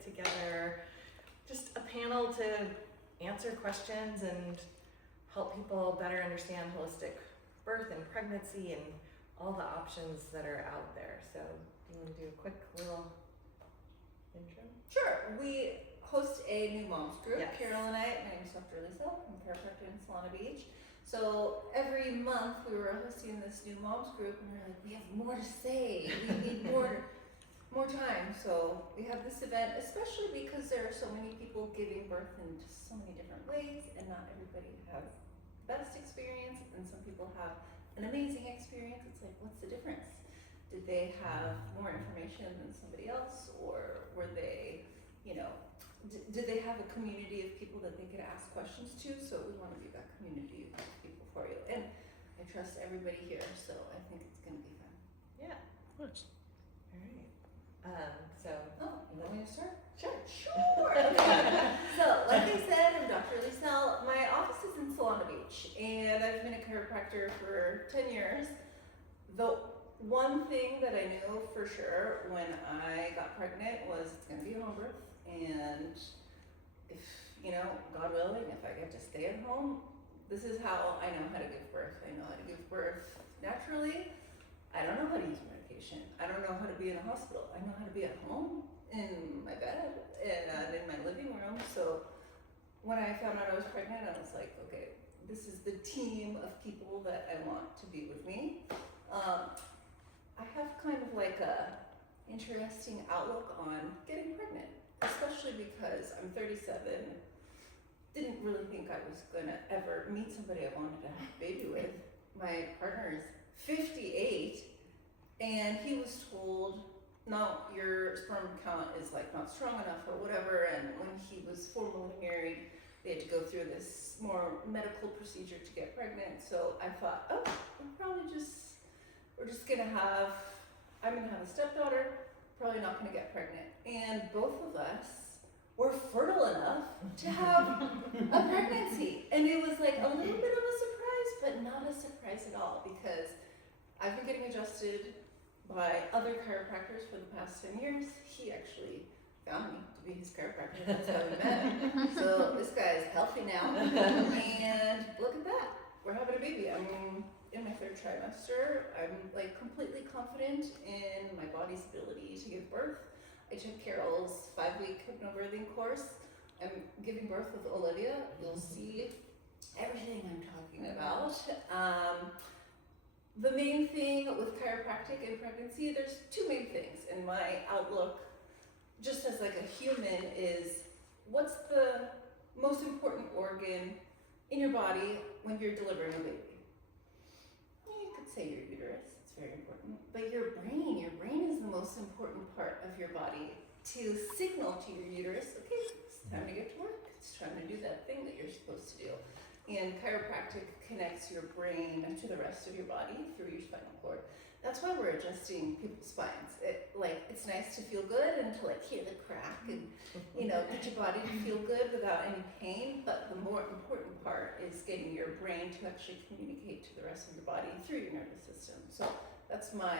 put together just a panel to answer questions and help people better understand holistic birth and pregnancy and all the options that are out there. So you want to do a quick little intro? Sure. We host a new moms group, Yes. Carol and I. My name is Dr. Lisel. I'm a chiropractor in Solana Beach. So every month we were hosting this new moms group, and we were like, we have more to say. We need more time. So we have this event, especially because there are so many people giving birth in so many different ways, and not everybody has the best experience, and some people have an amazing experience. It's like, what's the difference? Did they have more information than somebody else, or were they, did they have a community of people that they could ask questions to? So we want to be that community of people for you. And I trust everybody here, so I think it's going to be fun. Yeah. Nice. All right. You want me to start? Sure. Sure. Okay. So, like I said, I'm Dr. Lisel. My office is in Solana Beach, and I've been a chiropractor for 10 years. The one thing that I knew for sure when I got pregnant was it's going to be a home birth, and if, God willing, if I get to stay at home, this is how I know how to give birth. I know how to give birth naturally. I don't know how to use medication. I don't know how to be in a hospital. I know how to be at home in my bed and in my living room. So when I found out I was pregnant, I was like, okay, this is the team of people that I want to be with me. I have kind of like a interesting outlook on getting pregnant, especially because I'm 37. Didn't really think I was gonna ever meet somebody I wanted to have a baby with. My partner is 58, and he was told, no, your sperm count is like not strong enough or whatever. And when he was formally married, they had to go through this more medical procedure to get pregnant. So I thought, oh, I'm gonna have a stepdaughter, probably not gonna get pregnant. And both of us were fertile enough to have a pregnancy. And it was like a little bit of a surprise, but not a surprise at all, because I've been getting adjusted by other chiropractors for the past 10 years. He actually found me to be his chiropractor. That's how we met. So this guy is healthy now. And look at that. We're having a baby. I'm in my 3rd trimester. I'm like completely confident in my body's ability to give birth. I took Carol's 5-week hypnobirthing course. I'm giving birth with Olivia. You'll see everything I'm talking about. The main thing with chiropractic and pregnancy, there's 2 main things in my outlook, just as like a human, is what's the most important organ in your body when you're delivering a baby? You could say your uterus, it's very important, but your brain is the most important part of your body to signal to your uterus, okay, it's time to get to work, it's time to do that thing that you're supposed to do. And chiropractic connects your brain to the rest of your body through your spinal cord. That's why we're adjusting people's spines. It's nice to feel good and to like hear the crack and get your body to feel good without any pain. But the more important part is getting your brain to actually communicate to the rest of your body through your nervous system. So that's my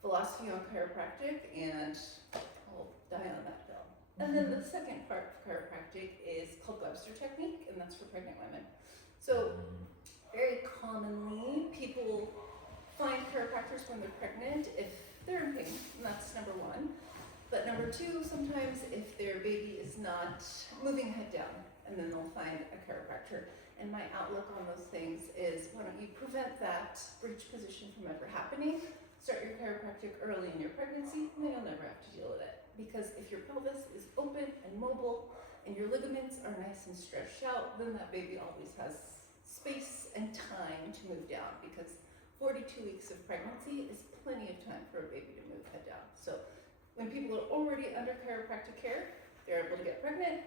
philosophy on chiropractic, and I'll die on that hill. And then the second part of chiropractic is called Webster technique, and that's for pregnant women. So very commonly people find chiropractors when they're pregnant if they're in pain, and that's number 1. But number 2, sometimes if their baby is not moving head down, and then they'll find a chiropractor. And my outlook on those things is, why don't you prevent that breech position from ever happening? Start your chiropractic early in your pregnancy, and then you'll never have to deal with it. Because if your pelvis is open and mobile, and your ligaments are nice and stretched out, then that baby always has space and time to move down, because 42 weeks of pregnancy is plenty of time for a baby to move head down. So when people are already under chiropractic care, they're able to get pregnant.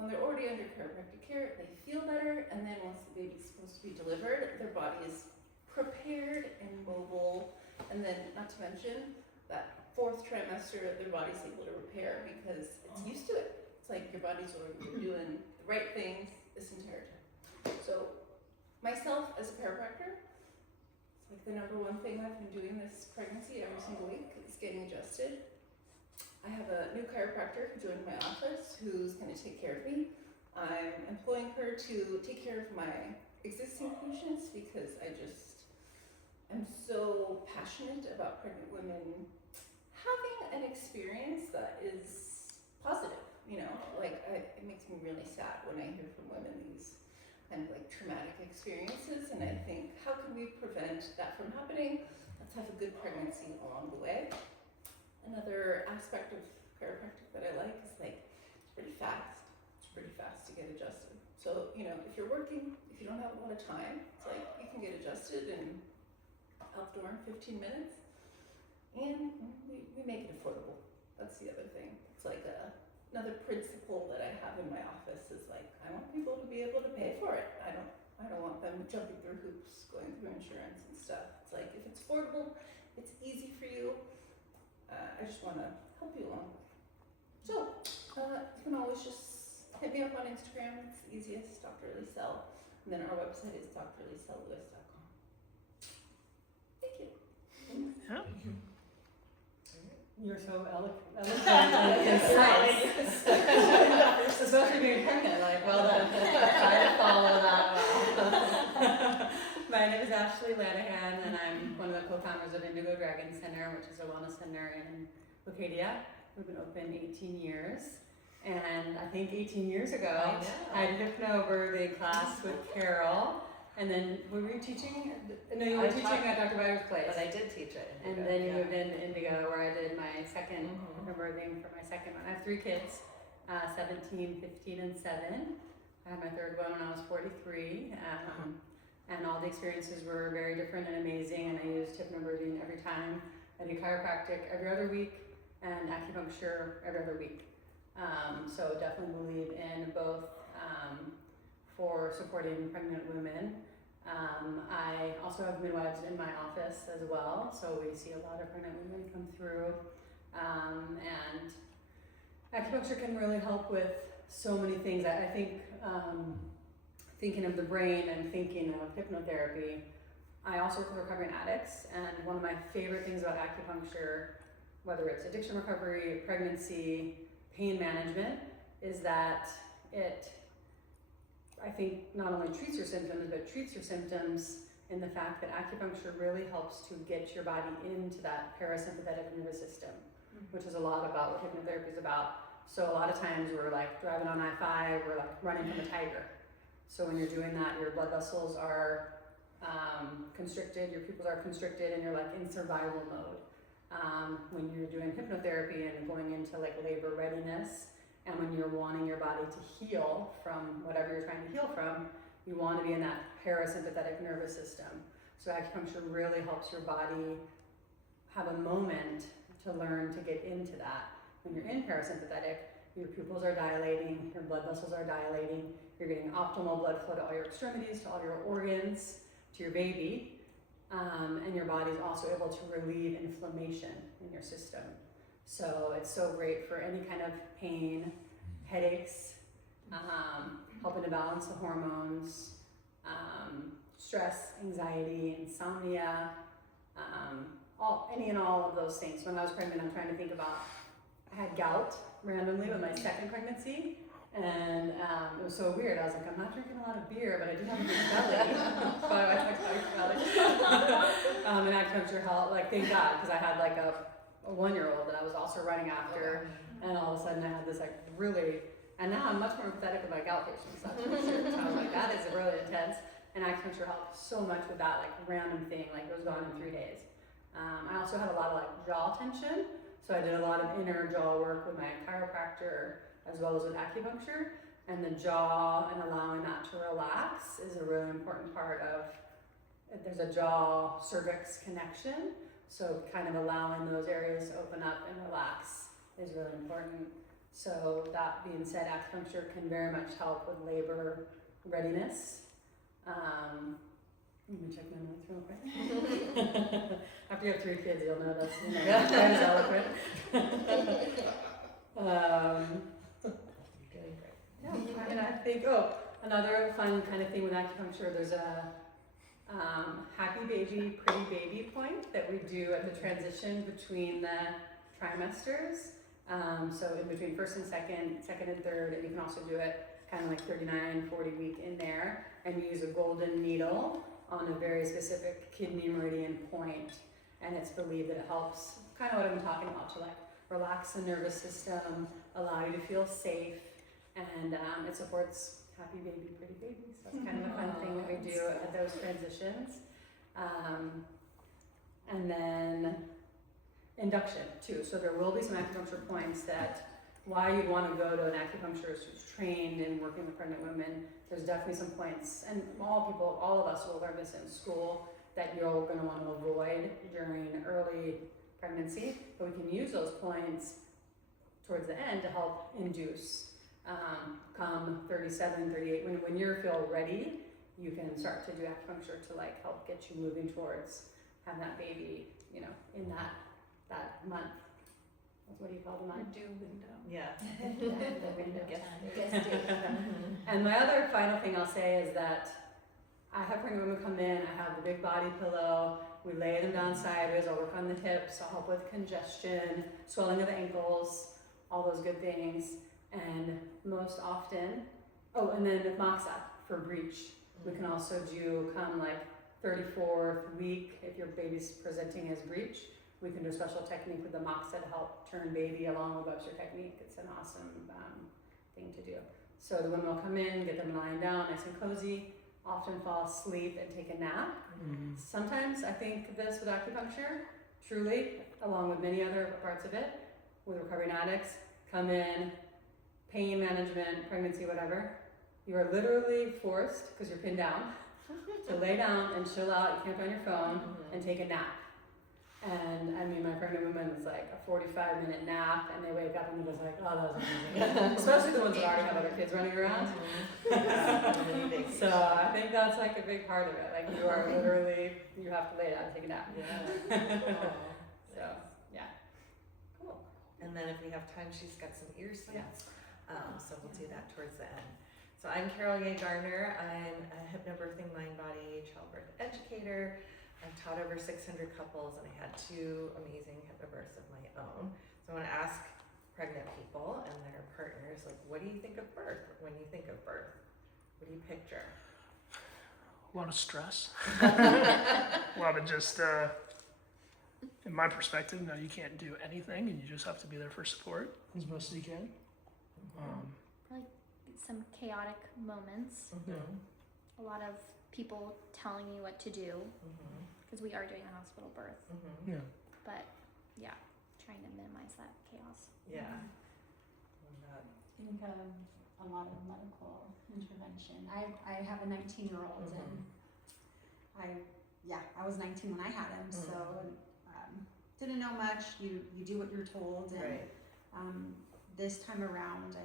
When they're already under chiropractic care, they feel better, and then once the baby's supposed to be delivered, their body is prepared and mobile. And then, not to mention, that 4th trimester, their body's able to repair because it's used to it. It's like your body's already been doing the right things this entire time. So myself as a chiropractor, it's like the number 1 thing I've been doing this pregnancy every single week is getting adjusted. I have a new chiropractor who joined my office who's going to take care of me. I'm employing her to take care of my existing patients because I'm so passionate about pregnant women having an experience that is positive, you know, like it makes me really sad when I hear from women these kind of like traumatic experiences, and I think, how can we prevent that from happening? Let's have a good pregnancy along the way. Another aspect of chiropractic that I like is like, it's pretty fast. It's pretty fast to get adjusted. So, you know, if you're working, if you don't have a lot of time, it's like you can get adjusted and outdoor in 15 minutes. And we make it affordable. That's the other thing. It's like another principle that I have in my office is like, I want people to be able to pay for it. I don't want them jumping through hoops, going through insurance and stuff. It's like, if it's affordable, it's easy for you. I just want to help you along. So, you can always just hit me up on Instagram. It's the easiest, Dr. Lisel. And then our website is drliselewis.com. Thank you. Yeah. You're so eloquent and concise. Especially being pregnant, like, well done. Try to follow that. My name is Lanahan, and I'm one of the co-founders of Indigo Dragon Center, which is a wellness center in Leucadia. We've been open 18 years. And I think 18 years ago, I had a hypnobirthing class with Carol. And then, were you teaching? No, you were teaching at Dr. Byer's place. But I did teach it. And then you moved into Indigo, where I did my second birthing for my second one. I have 3 kids, 17, 15, and 7. I had my third one when I was 43. And all the experiences were very different and amazing. And I used hypnobirthing every time. I do chiropractic every other week and acupuncture every other week. So definitely believe in both for supporting pregnant women. I also have midwives in my office as well, so we see a lot of pregnant women come through. And acupuncture can really help with so many things. I think thinking of the brain and thinking of hypnotherapy, I also work with recovering addicts, and one of my favorite things about acupuncture, whether it's addiction recovery, pregnancy, pain management, is that it, I think, not only treats your symptoms, but treats your symptoms in the fact that acupuncture really helps to get your body into that parasympathetic nervous system, which is a lot about what hypnotherapy is about. So a lot of times we're like driving on I-5, we're like running from a tiger. So when you're doing that, your blood vessels are constricted, your pupils are constricted, and you're like in survival mode. When you're doing hypnotherapy and going into like labor readiness, and when you're wanting your body to heal from whatever you're trying to heal from, you want to be in that parasympathetic nervous system. So acupuncture really helps your body have a moment to learn to get into that. When you're in parasympathetic, your pupils are dilating, your blood vessels are dilating, you're getting optimal blood flow to all your extremities, to all your organs, to your baby, and your body's also able to relieve inflammation in your system. So it's so great for any kind of pain, headaches, helping to balance the hormones, stress, anxiety, insomnia, any and all of those things. When I was pregnant, I'm trying to think about, I had gout randomly with my second pregnancy, and it was so weird. I was like, I'm not drinking a lot of beer, but I do have a big belly. That's why I talked about and acupuncture helped, like, thank God, because I had like a 1-year-old that I was also running after, and all of a sudden I had this like really, and now I'm much more empathetic with my gout patients, that's for sure. So I was like, that is really intense, and acupuncture helped so much with that like random thing, like it was gone in 3 days. I also had a lot of like jaw tension, so I did a lot of inner jaw work with my chiropractor as well as with acupuncture, and the jaw and allowing that to relax is a really important part of, there's a jaw cervix connection. So kind of allowing those areas to open up and relax is really important. So that being said, acupuncture can very much help with labor readiness. Let me check my notes real quick. After you have 3 kids, you'll know that's, you know, that is eloquent. Yeah, and I think, another fun kind of thing with acupuncture, there's a happy baby, pretty baby point that we do at the transition between the trimesters. So in between first and second and third, and you can also do it kind of like 39, 40 week in there, and use a golden needle on a very specific kidney meridian point, and it's believed that it helps, kind of what I'm talking about, to like relax the nervous system, allow you to feel safe, and it supports happy baby, pretty baby. So that's kind of a fun thing that we do at those transitions. And then induction too. So there will be some acupuncture points that why you'd want to go to an acupuncturist who's trained in working with pregnant women. There's definitely some points, and all of us will learn this in school, that you're going to want to avoid during early pregnancy, but we can use those points towards the end to help induce. Come 37, 38, when you feel ready, you can start to do acupuncture to like help get you moving towards having that baby, you know, in that month. What do you call the month? Due window. Yeah. The window Yes. time. And my other final thing I'll say is that I have pregnant women come in, I have the big body pillow, we lay them down sideways, I'll work on the hips, I'll help with congestion, swelling of the ankles, all those good things. And most often, and then with Moxa for breech, we can also do come like 34th week, if your baby's presenting as breech, we can do a special technique with the Moxa to help turn baby along with Webster technique. It's an awesome thing to do. So the women will come in, get them lying down nice and cozy, often fall asleep and take a nap. Sometimes I think this with acupuncture, truly, along with many other parts of it, with recovering addicts, come in, pain management, pregnancy, whatever, you are literally forced, because you're pinned down, to lay down and chill out, you can't be on your phone, and take a nap. And I mean, my pregnant woman was like a 45-minute nap, and they wake up and they're just like, oh, that was amazing. Especially the ones that already have other kids running around. So I think that's like a big part of it. Like you are literally, you have to lay down and take a nap. So, yeah. Cool. And then if we have time, she's got some ear stats. So we'll do that towards the end. So I'm Carol Yeh-Garner. I'm a hypnobirthing mind-body childbirth educator. I've taught over 600 couples, and I had 2 amazing hypnobirths of my own. So I want to ask pregnant people and their partners, like, what do you think of birth? When you think of birth, what do you picture? A lot of stress. A lot of just, in my perspective, no, you can't do anything, and you just have to be there for support as best as you can. Probably some chaotic moments. A lot of people telling you what to do, because we are doing a hospital birth. Yeah. But yeah, trying to minimize that chaos. Yeah. I think a lot of medical intervention. I have a 19-year-old, and I was 19 when I had him, so didn't know much. You do what you're told, and this time around,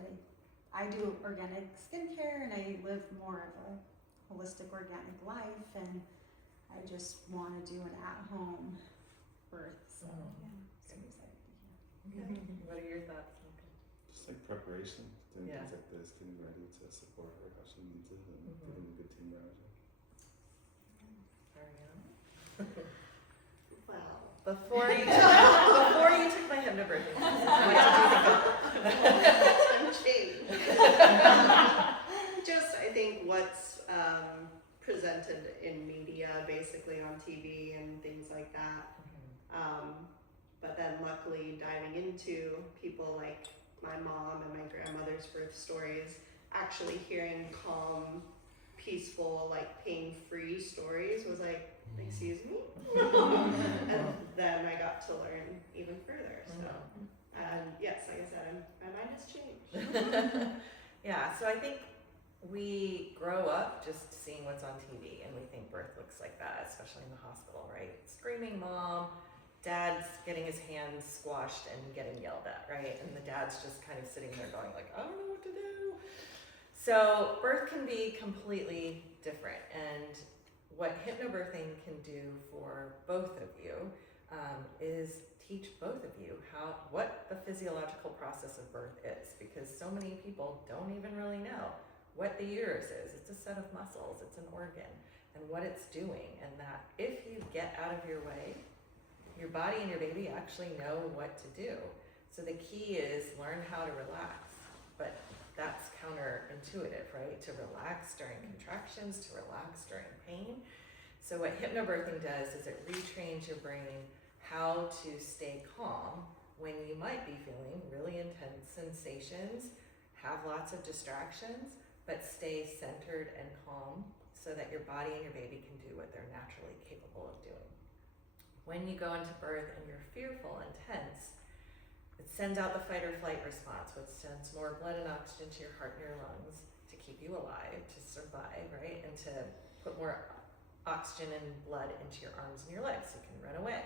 I do organic skincare, and I live more of a holistic organic life, and I just want to do an at-home birth. So so excited to hear. What are your thoughts? Just like preparation, doing Yeah. things like this, getting ready to support her how she needs it, and getting a good team around her. Ariana? Well, Before you took my hypnobirthing, what did you think of? unchanged. Just, I think what's presented in media, basically on TV and things like that. But then luckily diving into people like my mom and my grandmother's birth stories, actually hearing calm, peaceful, like pain-free stories was like, excuse me? And then I got to learn even further, so. And yes, like I said, my mind has changed. Yeah, so I think we grow up just seeing what's on TV, and we think birth looks like that, especially in the hospital, right? Screaming mom, dad's getting his hands squashed and getting yelled at, right? And the dad's just kind of sitting there going like, I don't know what to do. So birth can be completely different, and what hypnobirthing can do for both of you is teach both of you what the physiological process of birth is, because so many people don't even really know what the uterus is. It's a set of muscles, it's an organ, and what it's doing, and that if you get out of your way, your body and your baby actually know what to do. So the key is learn how to relax, but that's counterintuitive, right? To relax during contractions, to relax during pain. So what hypnobirthing does is it retrains your brain how to stay calm when you might be feeling really intense sensations, have lots of distractions, but stay centered and calm so that your body and your baby can do what they're naturally capable of doing. When you go into birth and you're fearful and tense, it sends out the fight or flight response, which sends more blood and oxygen to your heart and your lungs to keep you alive, to survive, right? And to put more oxygen and blood into your arms and your legs so you can run away.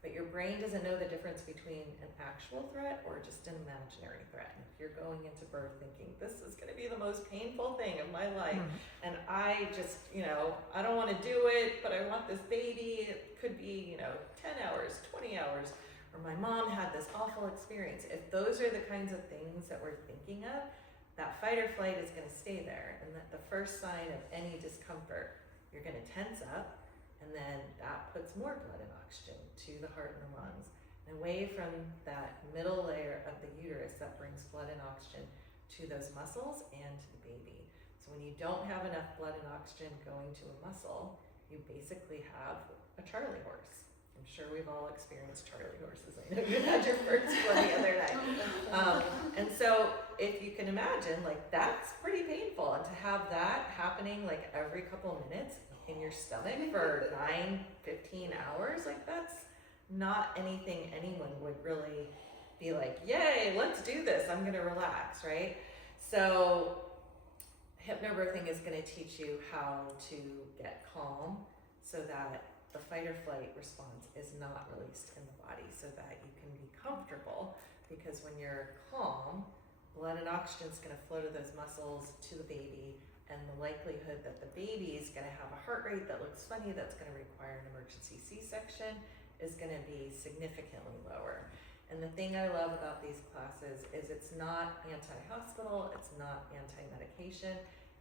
But your brain doesn't know the difference between an actual threat or just an imaginary threat. And if you're going into birth thinking, this is gonna be the most painful thing of my life, and I just, I don't wanna do it, but I want this baby, it could be, 10 hours, 20 hours, or my mom had this awful experience. If those are the kinds of things that we're thinking of, that fight or flight is gonna stay there. And that the first sign of any discomfort, you're gonna tense up, and then that puts more blood and oxygen to the heart and the lungs, and away from that middle layer of the uterus that brings blood and oxygen to those muscles and to the baby. So when you don't have enough blood and oxygen going to a muscle, you basically have a Charlie horse. I'm sure we've all experienced Charlie horses. I know you had your first one the other night. And so if you can imagine, that's pretty painful. And to have that happening every couple of minutes in your stomach for 9-15 hours, that's not anything anyone would really be like, yay, let's do this, I'm gonna relax, right? So hypnobirthing is gonna teach you how to get calm so that the fight or flight response is not released in the body, so that you can be comfortable, because when you're calm, blood and oxygen is gonna flow to those muscles, to the baby, and the likelihood that the baby is going to have a heart rate that looks funny, that's going to require an emergency C-section, is going to be significantly lower. And the thing I love about these classes is it's not anti-hospital, it's not anti-medication,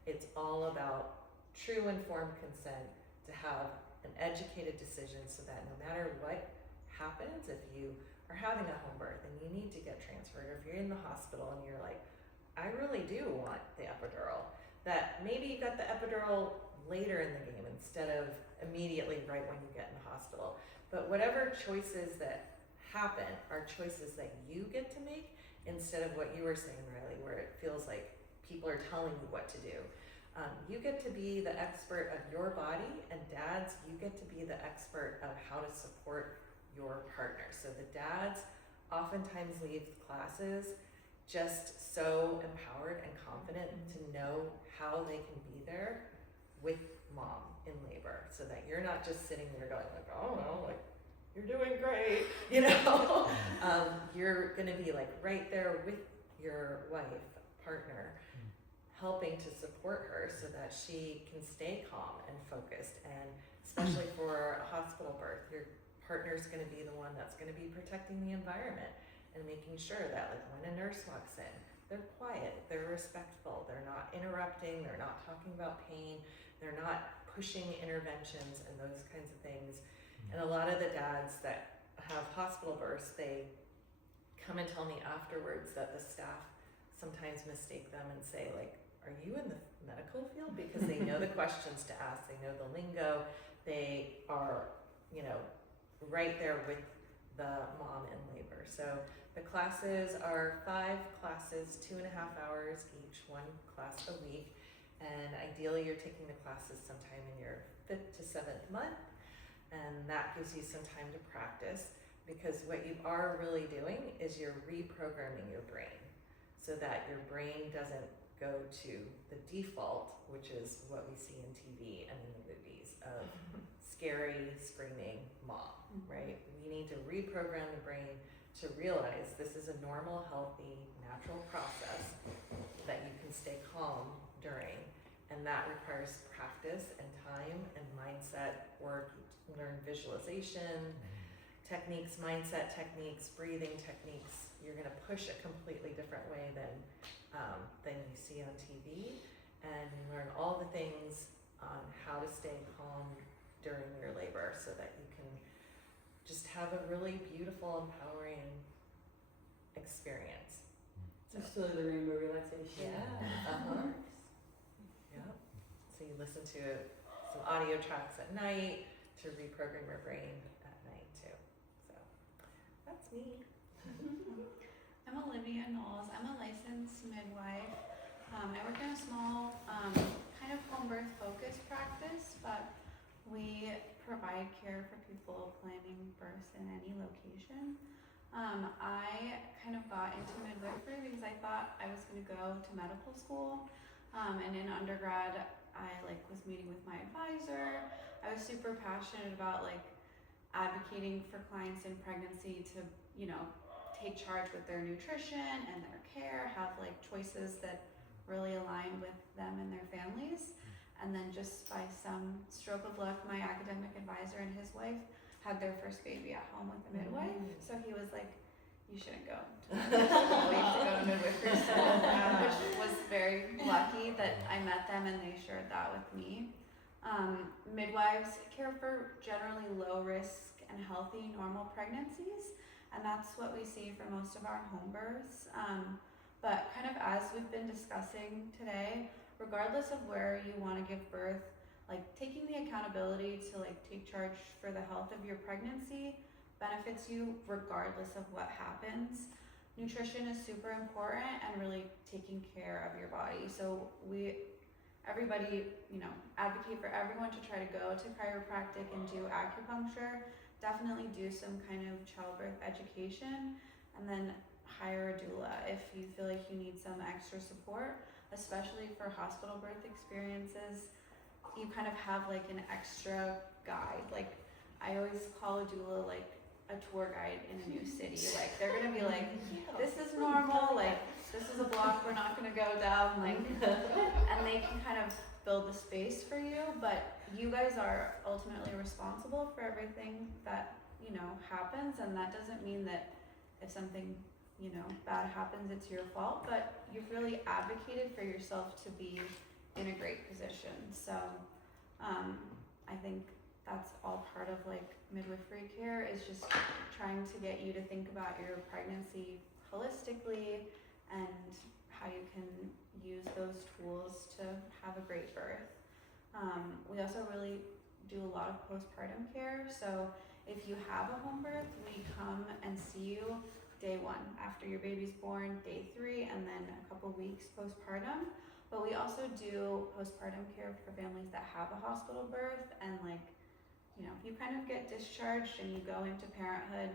it's all about true informed consent to have an educated decision so that no matter what happens, if you are having a home birth and you need to get transferred, or if you're in the hospital and you're like, I really do want the epidural, that maybe you got the epidural later in the game instead of immediately right when you get in the hospital. But whatever choices that happen are choices that you get to make instead of what you were saying, Riley, where it feels like people are telling you what to do. You get to be the expert of your body, and dads, you get to be the expert of how to support your partner. So the dads oftentimes leave classes just so empowered and confident to know how they can be there with mom in labor, so that you're not just sitting there going oh no, you're doing great, you're gonna be right there with your wife, partner, helping to support her so that she can stay calm and focused. And especially for a hospital birth, your partner's gonna be the one that's gonna be protecting the environment and making sure that when a nurse walks in, they're quiet, they're respectful, they're not interrupting, they're not talking about pain, they're not pushing interventions and those kinds of things. And a lot of the dads that have hospital births, they come and tell me afterwards that the staff sometimes mistake them and say are you in the medical field? Because they know the questions to ask, they know the lingo, they are, right there with the mom in labor. So the classes are 5 classes, 2.5 hours each, 1 class a week. And ideally you're taking the classes sometime in your 5th to 7th month. And that gives you some time to practice, because what you are really doing is you're reprogramming your brain so that your brain doesn't go to the default, which is what we see in TV and in the movies of scary, screaming mom, right? We need to reprogram the brain to realize this is a normal, healthy, natural process that you can stay calm during, and that requires practice and time and mindset work. You learn visualization techniques, mindset techniques, breathing techniques. You're gonna push a completely different way than you see on TV, and you learn all the things on how to stay calm during your labor so that you can just have a really beautiful, empowering experience. So, Just the rainbow relaxation. uh-huh. Yeah. So you listen to some audio tracks at night to reprogram your brain at night too. So that's me. I'm Olivia Knowles. I'm a licensed midwife. I work in a small, kind of home birth focused practice, but we provide care for people planning births in any location. I kind of got into midwifery because I thought I was going to go to medical school. And in undergrad, I was meeting with my advisor. I was super passionate about advocating for clients in pregnancy to, take charge with their nutrition and their care, have choices that really align with them and their families. And then just by some stroke of luck, my academic advisor and his wife had their first baby at home with a midwife. So he was like, you shouldn't go to midwifery school, which was very lucky that I met them and they shared that with me. Midwives care for generally low risk and healthy normal pregnancies, and that's what we see for most of our home births. But kind of as we've been discussing today, regardless of where you want to give birth, taking the accountability to take charge for the health of your pregnancy benefits you regardless of what happens. Nutrition is super important and really taking care of your body. So everybody, advocate for everyone to try to go to chiropractic and do acupuncture. Definitely do some kind of childbirth education, and then hire a doula if you feel like you need some extra support, especially for hospital birth experiences. You kind of have an extra guide. I always call a doula a tour guide in a new city. They're gonna be this is normal, this is a block we're not gonna go down, and they can kind of build the space for you, but you guys are ultimately responsible for everything that, happens, and that doesn't mean that if something, bad happens, it's your fault, but you've really advocated for yourself to be in a great position. So, I think that's all part of midwifery care, is just trying to get you to think about your pregnancy holistically and how you can use those tools to have a great birth. We also really do a lot of postpartum care. So if you have a home birth, we come and see you day 1 after your baby's born, day 3, and then a couple weeks postpartum. But we also do postpartum care for families that have a hospital birth, and you kind of get discharged and you go into parenthood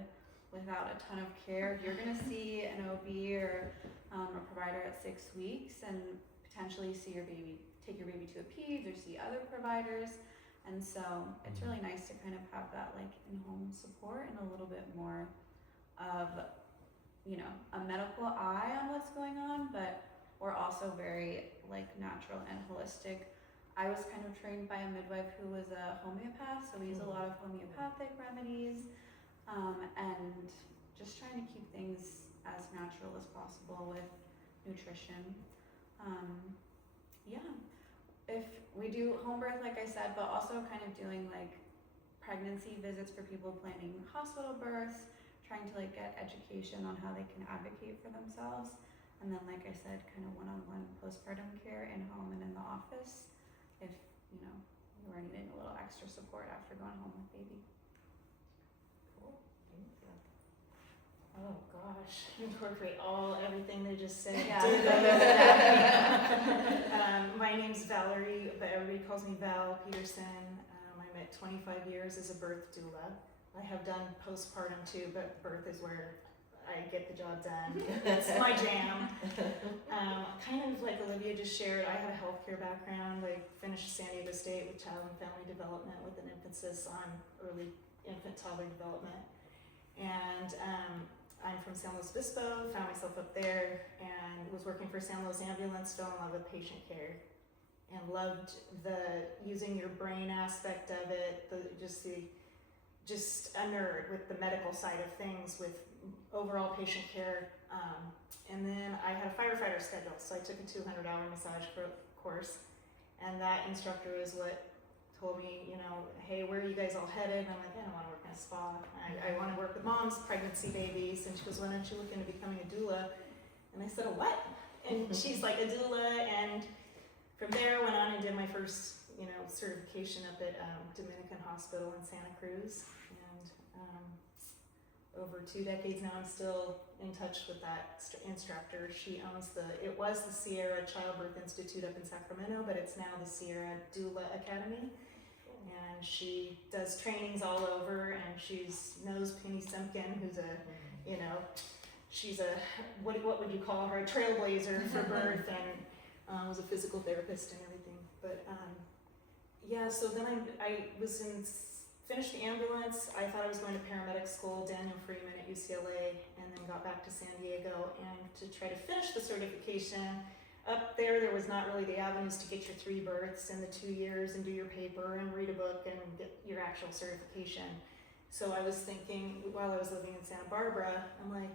without a ton of care. You're gonna see an OB or a provider at 6 weeks and potentially take your baby to a peds or see other providers. And so it's really nice to kind of have that in-home support and a little bit more of, a medical eye on what's going on, but we're also very natural and holistic. I was kind of trained by a midwife who was a homeopath, so we use a lot of homeopathic remedies, and just trying to keep things as natural as possible with nutrition. If we do home birth, like I said, but also kind of doing pregnancy visits for people planning hospital births, trying to get education on how they can advocate for themselves, and then like I said, kind of one-on-one postpartum care in home and in the office if you are needing a little extra support after going home with baby. Cool. Thank you. Oh gosh, incorporate everything they just said. Yeah. My name's Valerie, but everybody calls me Val Peterson. I'm at 25 years as a birth doula. I have done postpartum too, but birth is where I get the job done. It's my jam. Kind of like Olivia just shared, I had a healthcare background. I finished San Diego State with child and family development with an emphasis on early infant toddler development. And I'm from San Luis Obispo, found myself up there and was working for San Luis Ambulance, fell in love with patient care and loved the using your brain aspect of it, just a nerd with the medical side of things with overall patient care. And then I had a firefighter schedule, so I took a 200-hour massage course, and that instructor is what told me, you know, hey, where are you guys all headed? And I'm like, I don't want to work in a spa. I want to work with moms, pregnancy babies. And she goes, why don't you look into becoming a doula? And I said, a what? And she's like, a doula. And from there, I went on and did my first, you know, certification up at Dominican Hospital in Santa Cruz. And over 2 decades now, I'm still in touch with that instructor. She owns it was the Sierra Childbirth Institute up in Sacramento, but it's now the Sierra Doula Academy. And she does trainings all over, and knows Penny Simpkin, who's you know, she's what would you call her, a trailblazer for birth, and was a physical therapist and everything. But yeah, so then I was finished the ambulance. I thought I was going to paramedic school, Daniel Freeman at UCLA, and then got back to San Diego and to try to finish the certification. Up there was not really the avenues to get your 3 births in the 2 years and do your paper and read a book and get your actual certification. So I was thinking, while I was living in Santa Barbara, I'm like,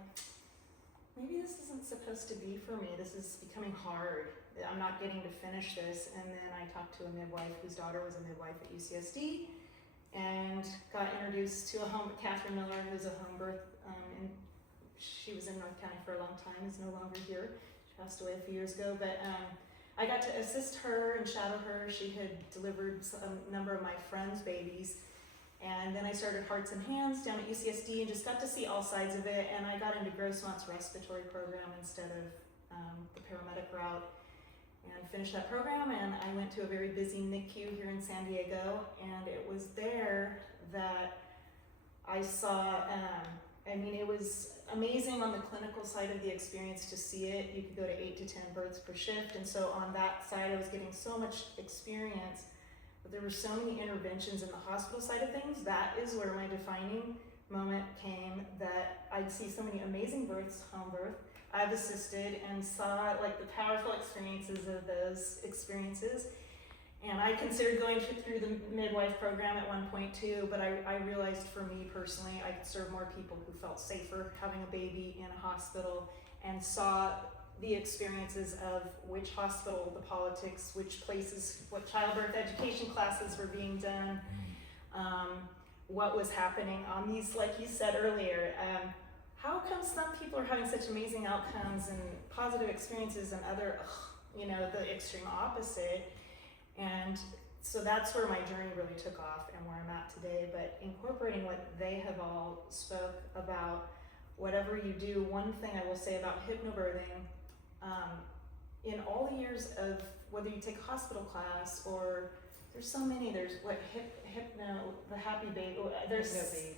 maybe this isn't supposed to be for me. This is becoming hard. I'm not getting to finish this. And then I talked to a midwife whose daughter was a midwife at UCSD, and got introduced to Catherine Miller, who's a home birth, and she was in North County for a long time, is no longer here. She passed away a few years ago, but I got to assist her and shadow her. She had delivered a number of my friends' babies, and then I started Hearts and Hands down at UCSD and just got to see all sides of it, and I got into Grossmont's respiratory program instead of the paramedic route, and finished that program. And I went to a very busy NICU here in San Diego, and it was there that I saw, I mean, it was amazing on the clinical side of the experience to see it. You could go to 8 to 10 births per shift, and so on that side I was getting so much experience, but there were so many interventions in the hospital side of things. That is where my defining moment came, that I'd see so many amazing births, home birth, I've assisted, and saw like the powerful experiences of those experiences. And I considered going through the midwife program at one point too, but I realized for me personally, I could serve more people who felt safer having a baby in a hospital, and saw the experiences of which hospital, the politics, which places, what childbirth education classes were being done, what was happening on these, like you said earlier, how come some people are having such amazing outcomes and positive experiences and other, you know, the extreme opposite. And so that's where my journey really took off and where I'm at today. But incorporating what they have all spoke about, whatever you do, one thing I will say about hypnobirthing, in all the years of whether you take a hospital class or there's so many, there's what hypno, the happy baby, there's No babies.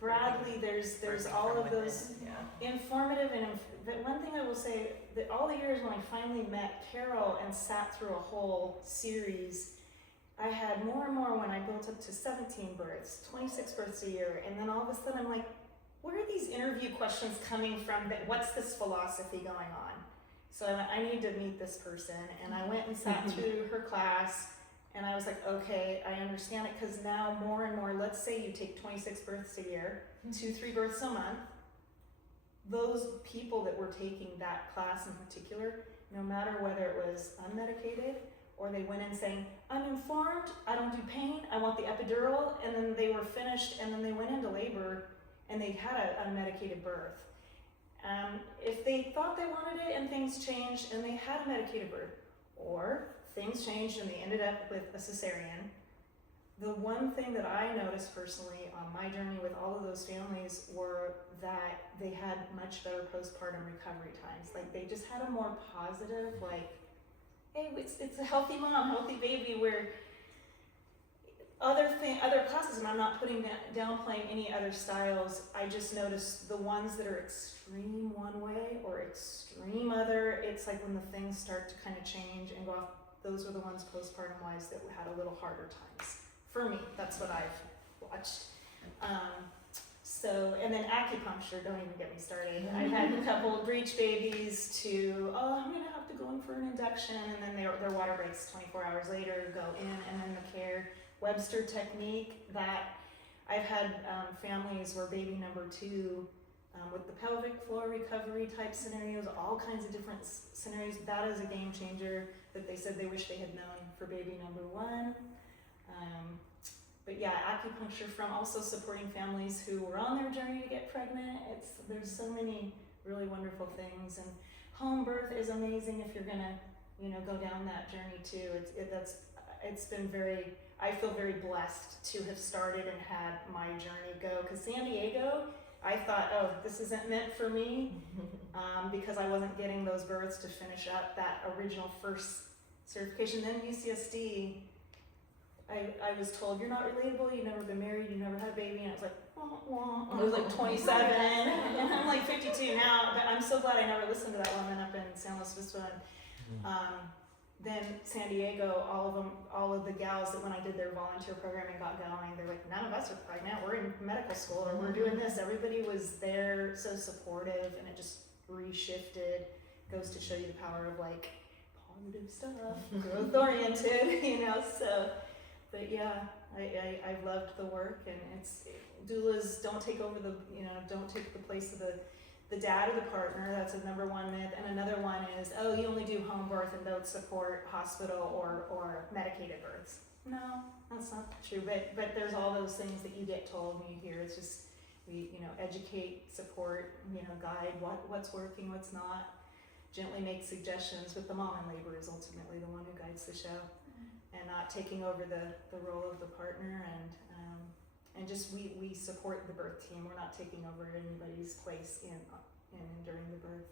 Bradley, there's all of those informative, and but one thing I will say, that all the years when I finally met Carol and sat through a whole series, I had more and more when I built up to 17 births, 26 births a year, and then all of a sudden I'm like, where are these interview questions coming from? What's this philosophy going on? So I need to meet this person, and I went and sat through her class. And I was like, okay, I understand it, because now more and more, let's say you take 26 births a year, 2-3 births a month, those people that were taking that class in particular, no matter whether it was unmedicated or they went in saying, I'm informed, I don't do pain, I want the epidural, and then they were finished, and then they went into labor and they had an unmedicated birth. If they thought they wanted it and things changed and they had a medicated birth, or things changed and they ended up with a cesarean, the one thing that I noticed personally on my journey with all of those families were that they had much better postpartum recovery times. Like they just had a more positive, like, hey, it's a healthy mom, healthy baby, where other classes, and I'm not downplaying any other styles, I just noticed the ones that are extreme one way or extreme other, it's like when the things start to kind of change and go off, those were the ones postpartum wise that had a little harder times. For me, that's what I've watched. So, and then acupuncture, don't even get me started. I've had a couple of breech babies to, I'm gonna have to go in for an induction, and then their water breaks 24 hours later, go in, and then the care. Webster technique, that I've had families where baby number 2, with the pelvic floor recovery type scenarios, all kinds of different scenarios, that is a game changer that they said they wish they had known for baby number 1. But yeah, acupuncture from also supporting families who were on their journey to get pregnant. There's so many really wonderful things, and home birth is amazing if you're gonna, go down that journey too. It's been I feel very blessed to have started and had my journey go. Cause San Diego, I thought, oh, this isn't meant for me, because I wasn't getting those births to finish up that original first certification. Then UCSD, I was told, you're not relatable, you've never been married, you've never had a baby, and I was like, wah, wah. I was like 27, and I'm like 52 now, but I'm so glad I never listened to that woman up in San Luis Obispo. Then San Diego, all of the gals that when I did their volunteer program and got going, they're like, none of us are pregnant, we're in medical school, or we're doing this. Everybody was there, so supportive, and it just reshifted. Goes to show you the power of like positive stuff, growth oriented, so. But yeah, I've loved the work, and doulas don't take over don't take the place of the dad or the partner. That's a number one myth. And another one is, oh, you only do home birth and don't support hospital or medicated births. No, that's not true. But there's all those things that you get told when you hear. It's just, we educate, support, guide what's working, what's not. Gently make suggestions, but the mom in labor is ultimately the one who guides the show. And not taking over the role of the partner, and just we support the birth team. We're not taking over anybody's place in during the birth.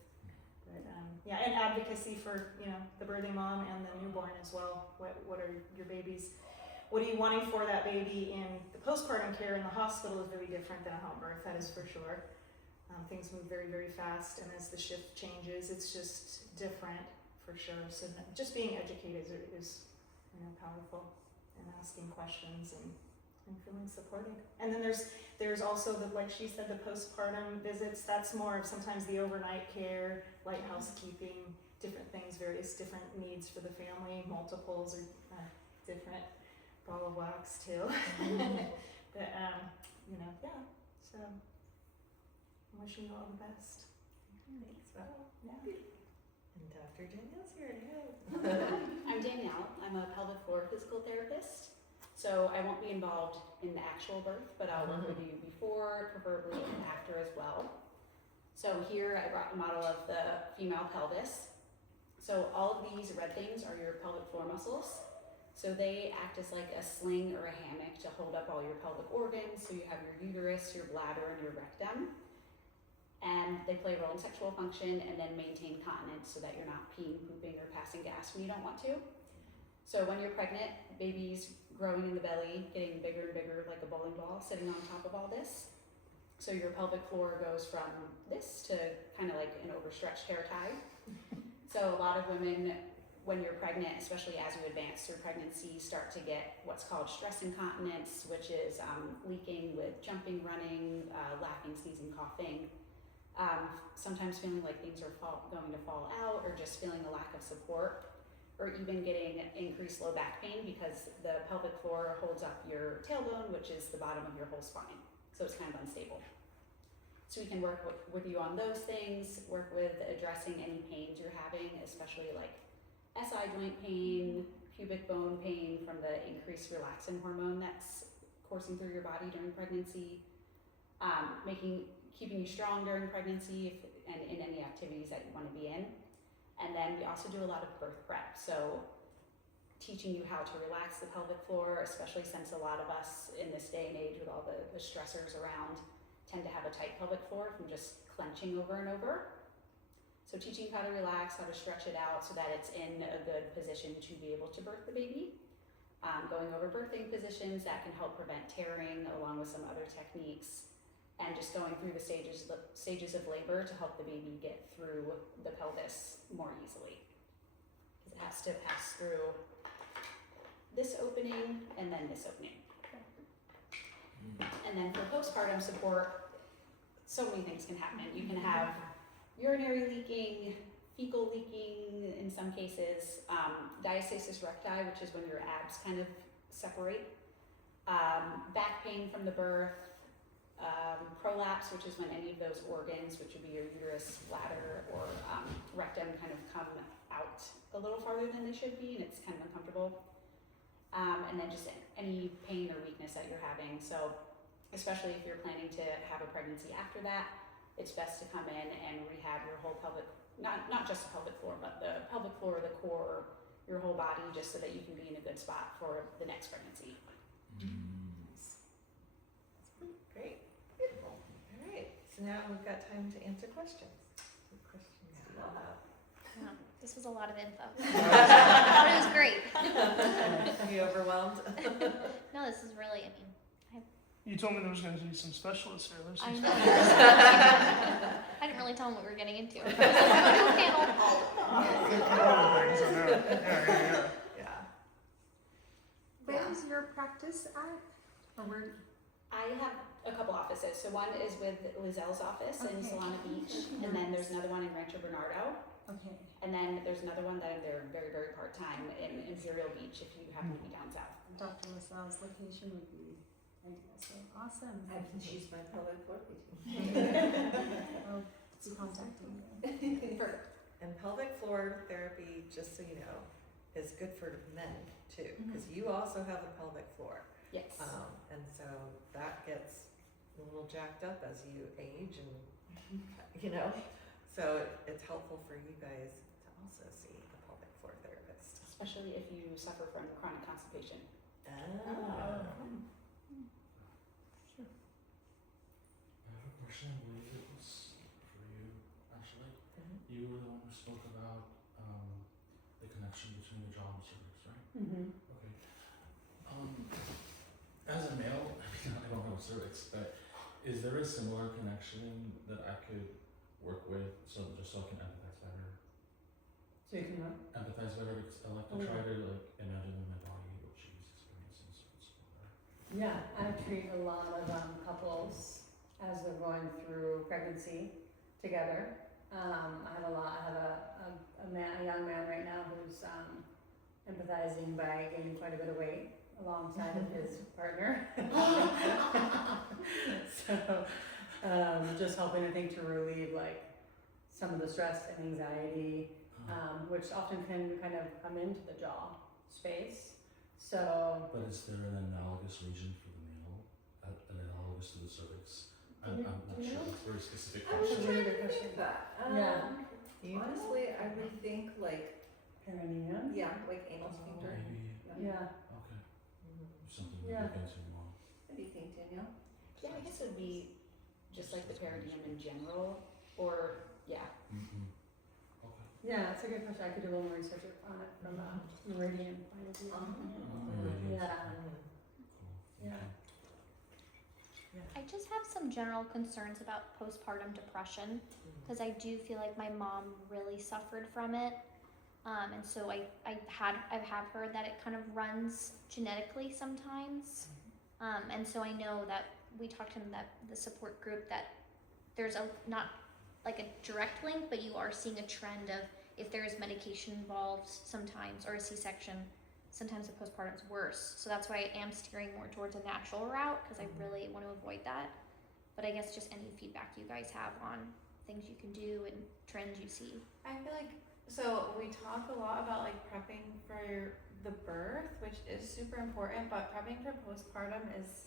But and advocacy for the birthing mom and the newborn as well. What are your babies? What are you wanting for that baby in the postpartum care in the hospital is very different than a home birth. That is for sure. Things move very, very fast, and as the shift changes, it's just different for sure. So just being educated is powerful, and asking questions and feeling supported. And then there's also like she said, the postpartum visits. That's more of sometimes the overnight care, light housekeeping, different things, various different needs for the family. Multiples or different ball of wax too. But so I'm wishing you all the best. Thanks, Val. Yeah. And Dr. Danielle's here. I'm Danielle. I'm a pelvic floor physical therapist. So I won't be involved in the actual birth, but I'll work with you before, preferably, and after as well. So here I brought the model of the female pelvis. So all of these red things are your pelvic floor muscles. So they act as like a sling or a hammock to hold up all your pelvic organs. So you have your uterus, your bladder, and your rectum. And they play a role in sexual function and then maintain continence so that you're not peeing, pooping, or passing gas when you don't want to. So when you're pregnant, baby's growing in the belly, getting bigger and bigger like a bowling ball sitting on top of all this. So your pelvic floor goes from this to kind of like an overstretched hair tie. So a lot of women, when you're pregnant, especially as you advance through pregnancy, start to get what's called stress incontinence, which is leaking with jumping, running, laughing, sneezing, coughing. Sometimes feeling like things are going to fall out, or just feeling a lack of support, or even getting increased low back pain because the pelvic floor holds up your tailbone, which is the bottom of your whole spine. So it's kind of unstable. So we can work with you on those things, work with addressing any pains you're having, especially like SI joint pain, pubic bone pain from the increased relaxin hormone that's coursing through your body during pregnancy, keeping you strong during pregnancy and in any activities that you want to be in. And then we also do a lot of birth prep. So teaching you how to relax the pelvic floor, especially since a lot of us in this day and age with all the stressors around tend to have a tight pelvic floor from just clenching over and over. So teaching you how to relax, how to stretch it out so that it's in a good position to be able to birth the baby. Going over birthing positions that can help prevent tearing, along with some other techniques. And just going through the stages of labor to help the baby get through the pelvis more easily. Because it has to pass through this opening and then this opening. And then for postpartum support, so many things can happen. You can have urinary leaking, fecal leaking in some cases, diastasis recti, which is when your abs kind of separate, back pain from the birth, prolapse, which is when any of those organs, which would be your uterus, bladder, or rectum, kind of come out a little farther than they should be, and it's kind of uncomfortable. and then just any pain or weakness that you're having. So especially if you're planning to have a pregnancy after that, it's best to come in and rehab your whole pelvic, not just the pelvic floor, but the pelvic floor, the core, your whole body, just so that you can be in a good spot for the next pregnancy. Great. All right. So now we've got time to answer questions. What questions do you all have? Yeah, this was a lot of info. But it was great. Are you overwhelmed? No, this is really, I mean, You told me there was going to be some specialists here. There's I some know. specialists. I didn't really tell them what we were getting into. It was like, I'm gonna do a panel. Things, I know. Yeah. Yeah. Where's your practice at? Or where? I have a couple offices. So one is with Lisel's office in Okay. Solana Beach, and then there's another one in Rancho Bernardo, Okay. and then there's another one that they're very, very part-time in Imperial Beach if you happen to be down south. Dr. Lisel's location would be ideal. So awesome. I can choose my pelvic floor patient. I'll be contacting you. Perfect. And pelvic floor therapy, just so you know, is good for men too, because you also have a pelvic floor. Yes. And so that gets a little jacked up as you age and, so it's helpful for you guys to also see a pelvic floor therapist. Especially if you suffer from chronic constipation. Oh. I have a question. I believe it was for you, Ashley. You were the one who spoke about the connection between the jaw and the cervix, right? Mm-hmm. Okay. As a male, I don't have a cervix, but is there a similar connection that I could work with, so I can empathize better? So you can Empathize better, because I like to try to imagine in my body what she's experiencing, so it's better. Yeah, I treat a lot of couples as they're going through pregnancy together. I have a young man right now who's empathizing by gaining quite a bit of weight alongside of his partner. So just helping, I think, to relieve like some of the stress and anxiety, which often can kind of come into the jaw space. So. But is there an analogous region for the male, analogous to the cervix? I'm not sure. It's a very specific I was question. trying to think that. Yeah. Honestly, I would think like, Perineum. like anal sphincter. Maybe. Yeah. Okay. Something to Yeah. look into more. What do you think, Danielle? Yeah, I guess it would be just like the perineum in general, or yeah. Mm-hmm. Okay. Yeah, it's a good question. I could do a little more research on it from a meridian point of view. Yeah. Cool. Yeah. I just have some general concerns about postpartum depression because I do feel like my mom really suffered from it. And so I have heard that it kind of runs genetically sometimes. And so I know that we talked in the support group that there's not like a direct link, but you are seeing a trend of if there is medication involved sometimes or a C-section, sometimes the postpartum is worse. So that's why I am steering more towards a natural route because I really want to avoid that. But I guess just any feedback you guys have on things you can do and trends you see. I feel like, so we talk a lot about like prepping for the birth, which is super important, but prepping for postpartum is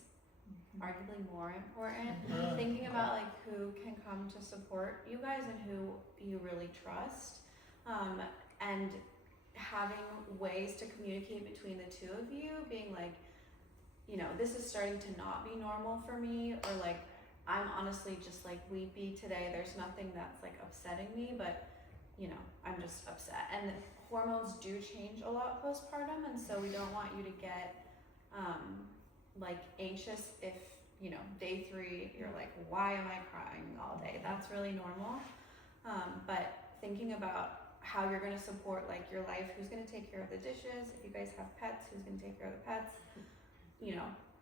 arguably more important. Thinking about like who can come to support you guys and who you really trust, and having ways to communicate between the two of you, being like, this is starting to not be normal for me, or like, I'm honestly just like weepy today. There's nothing that's like upsetting me, but I'm just upset. And hormones do change a lot postpartum, and so we don't want you to get like anxious if day 3 you're like, why am I crying all day? That's really normal. But thinking about how you're going to support like your life, who's going to take care of the dishes, if you guys have pets, who's going to take care of the pets,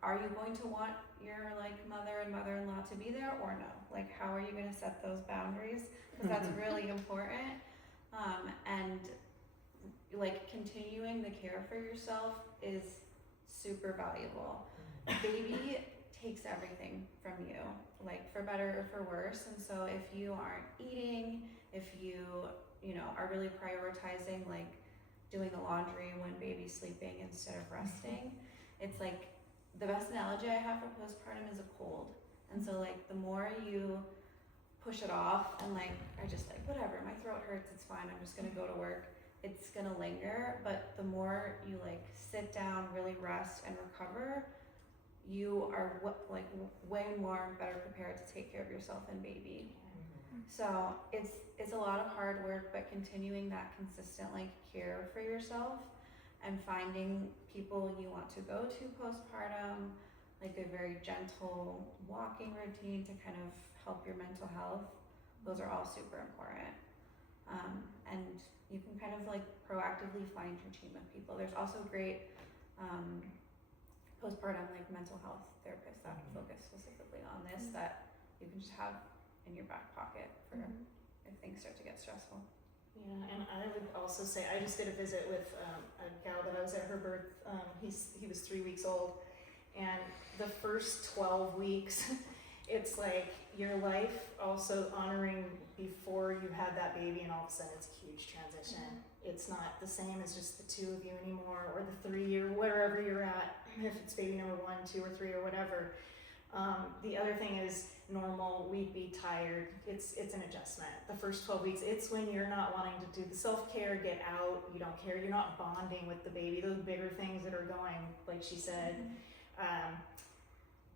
are you going to want your like mother and mother-in-law to be there or no? Like, how are you going to set those boundaries? Because that's really important. And like continuing the care for yourself is super valuable. Baby takes everything from you, like for better or for worse. And so if you aren't eating, if you are really prioritizing like doing the laundry when baby's sleeping instead of resting. It's like, the best analogy I have for postpartum is a cold. And so like the more you push it off and like are just like, whatever, my throat hurts, it's fine, I'm just gonna go to work, it's gonna linger. But the more you like sit down, really rest and recover, you are way more better prepared to take care of yourself and baby. So it's a lot of hard work, but continuing that consistent like care for yourself and finding people you want to go to postpartum, like a very gentle walking routine to kind of help your mental health. Those are all super important. And you can kind of like proactively find your team of people. There's also great postpartum like mental health therapists that focus specifically on this that you can just have in your back pocket for if things start to get stressful. Yeah, and I would also say, I just did a visit with a gal that I was at her birth. He was 3 weeks old, and the first 12 weeks, it's like your life also honoring before you had that baby, and all of a sudden it's a huge transition. It's not the same as just the two of you anymore, or the three, or wherever you're at, if it's baby number 1, 2, or 3, or whatever. The other thing is normal, we'd be tired. It's an adjustment. The first 12 weeks, it's when you're not wanting to do the self-care, get out, you don't care, you're not bonding with the baby, those bigger things that are going, like she said.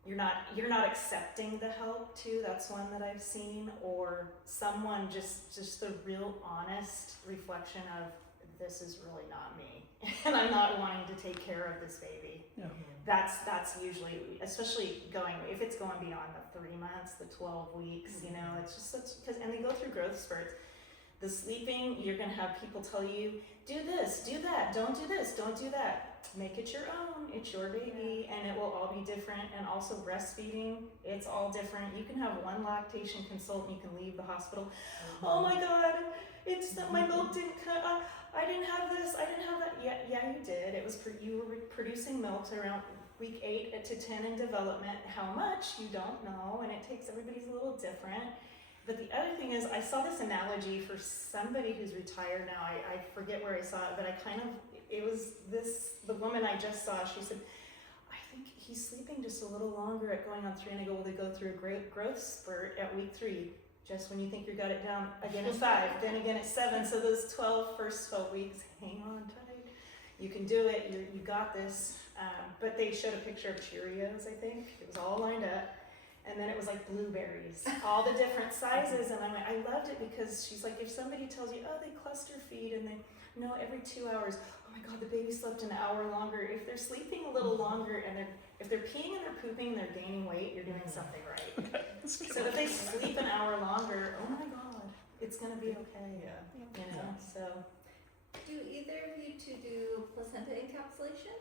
You're not accepting the help too. That's one that I've seen, or someone just the real honest reflection of, this is really not me, and I'm not wanting to take care of this baby. Yeah. That's usually, especially if it's going beyond the 3 months, the 12 weeks, you know, it's just such, and they go through growth spurts. The sleeping, you're gonna have people tell you, do this, do that, don't do this, don't do that. Make it your own, it's your baby, and it will all be different. And also breastfeeding, it's all different. You can have one lactation consultant, you can leave the hospital. Oh my God, it's that my milk didn't come, I didn't have this, I didn't have that. Yeah, you did. It was you were producing milk around week 8 to 10 in development. How much, you don't know, and it takes, everybody's a little different. But the other thing is, I saw this analogy for somebody who's retired now. I forget where I saw it, but it was the woman I just saw, she said, I think he's sleeping just a little longer at going on 3, and I go, well, they go through a great growth spurt at week 3. Just when you think you got it down, again at 5, then again at 7. So those first 12 weeks, hang on tight. You can do it, you got this. But they showed a picture of Cheerios, I think. It was all lined up. And then it was like blueberries, all the different sizes. And I loved it because she's like, if somebody tells you, oh, they cluster feed, and they know every 2 hours, oh my God, the baby slept an hour longer. If they're sleeping a little longer and if they're peeing and they're pooping and they're gaining weight, you're doing something right. So if they sleep an hour longer, oh my God, it's gonna be okay. Yeah. You know, so. Do either of you two do placenta encapsulation?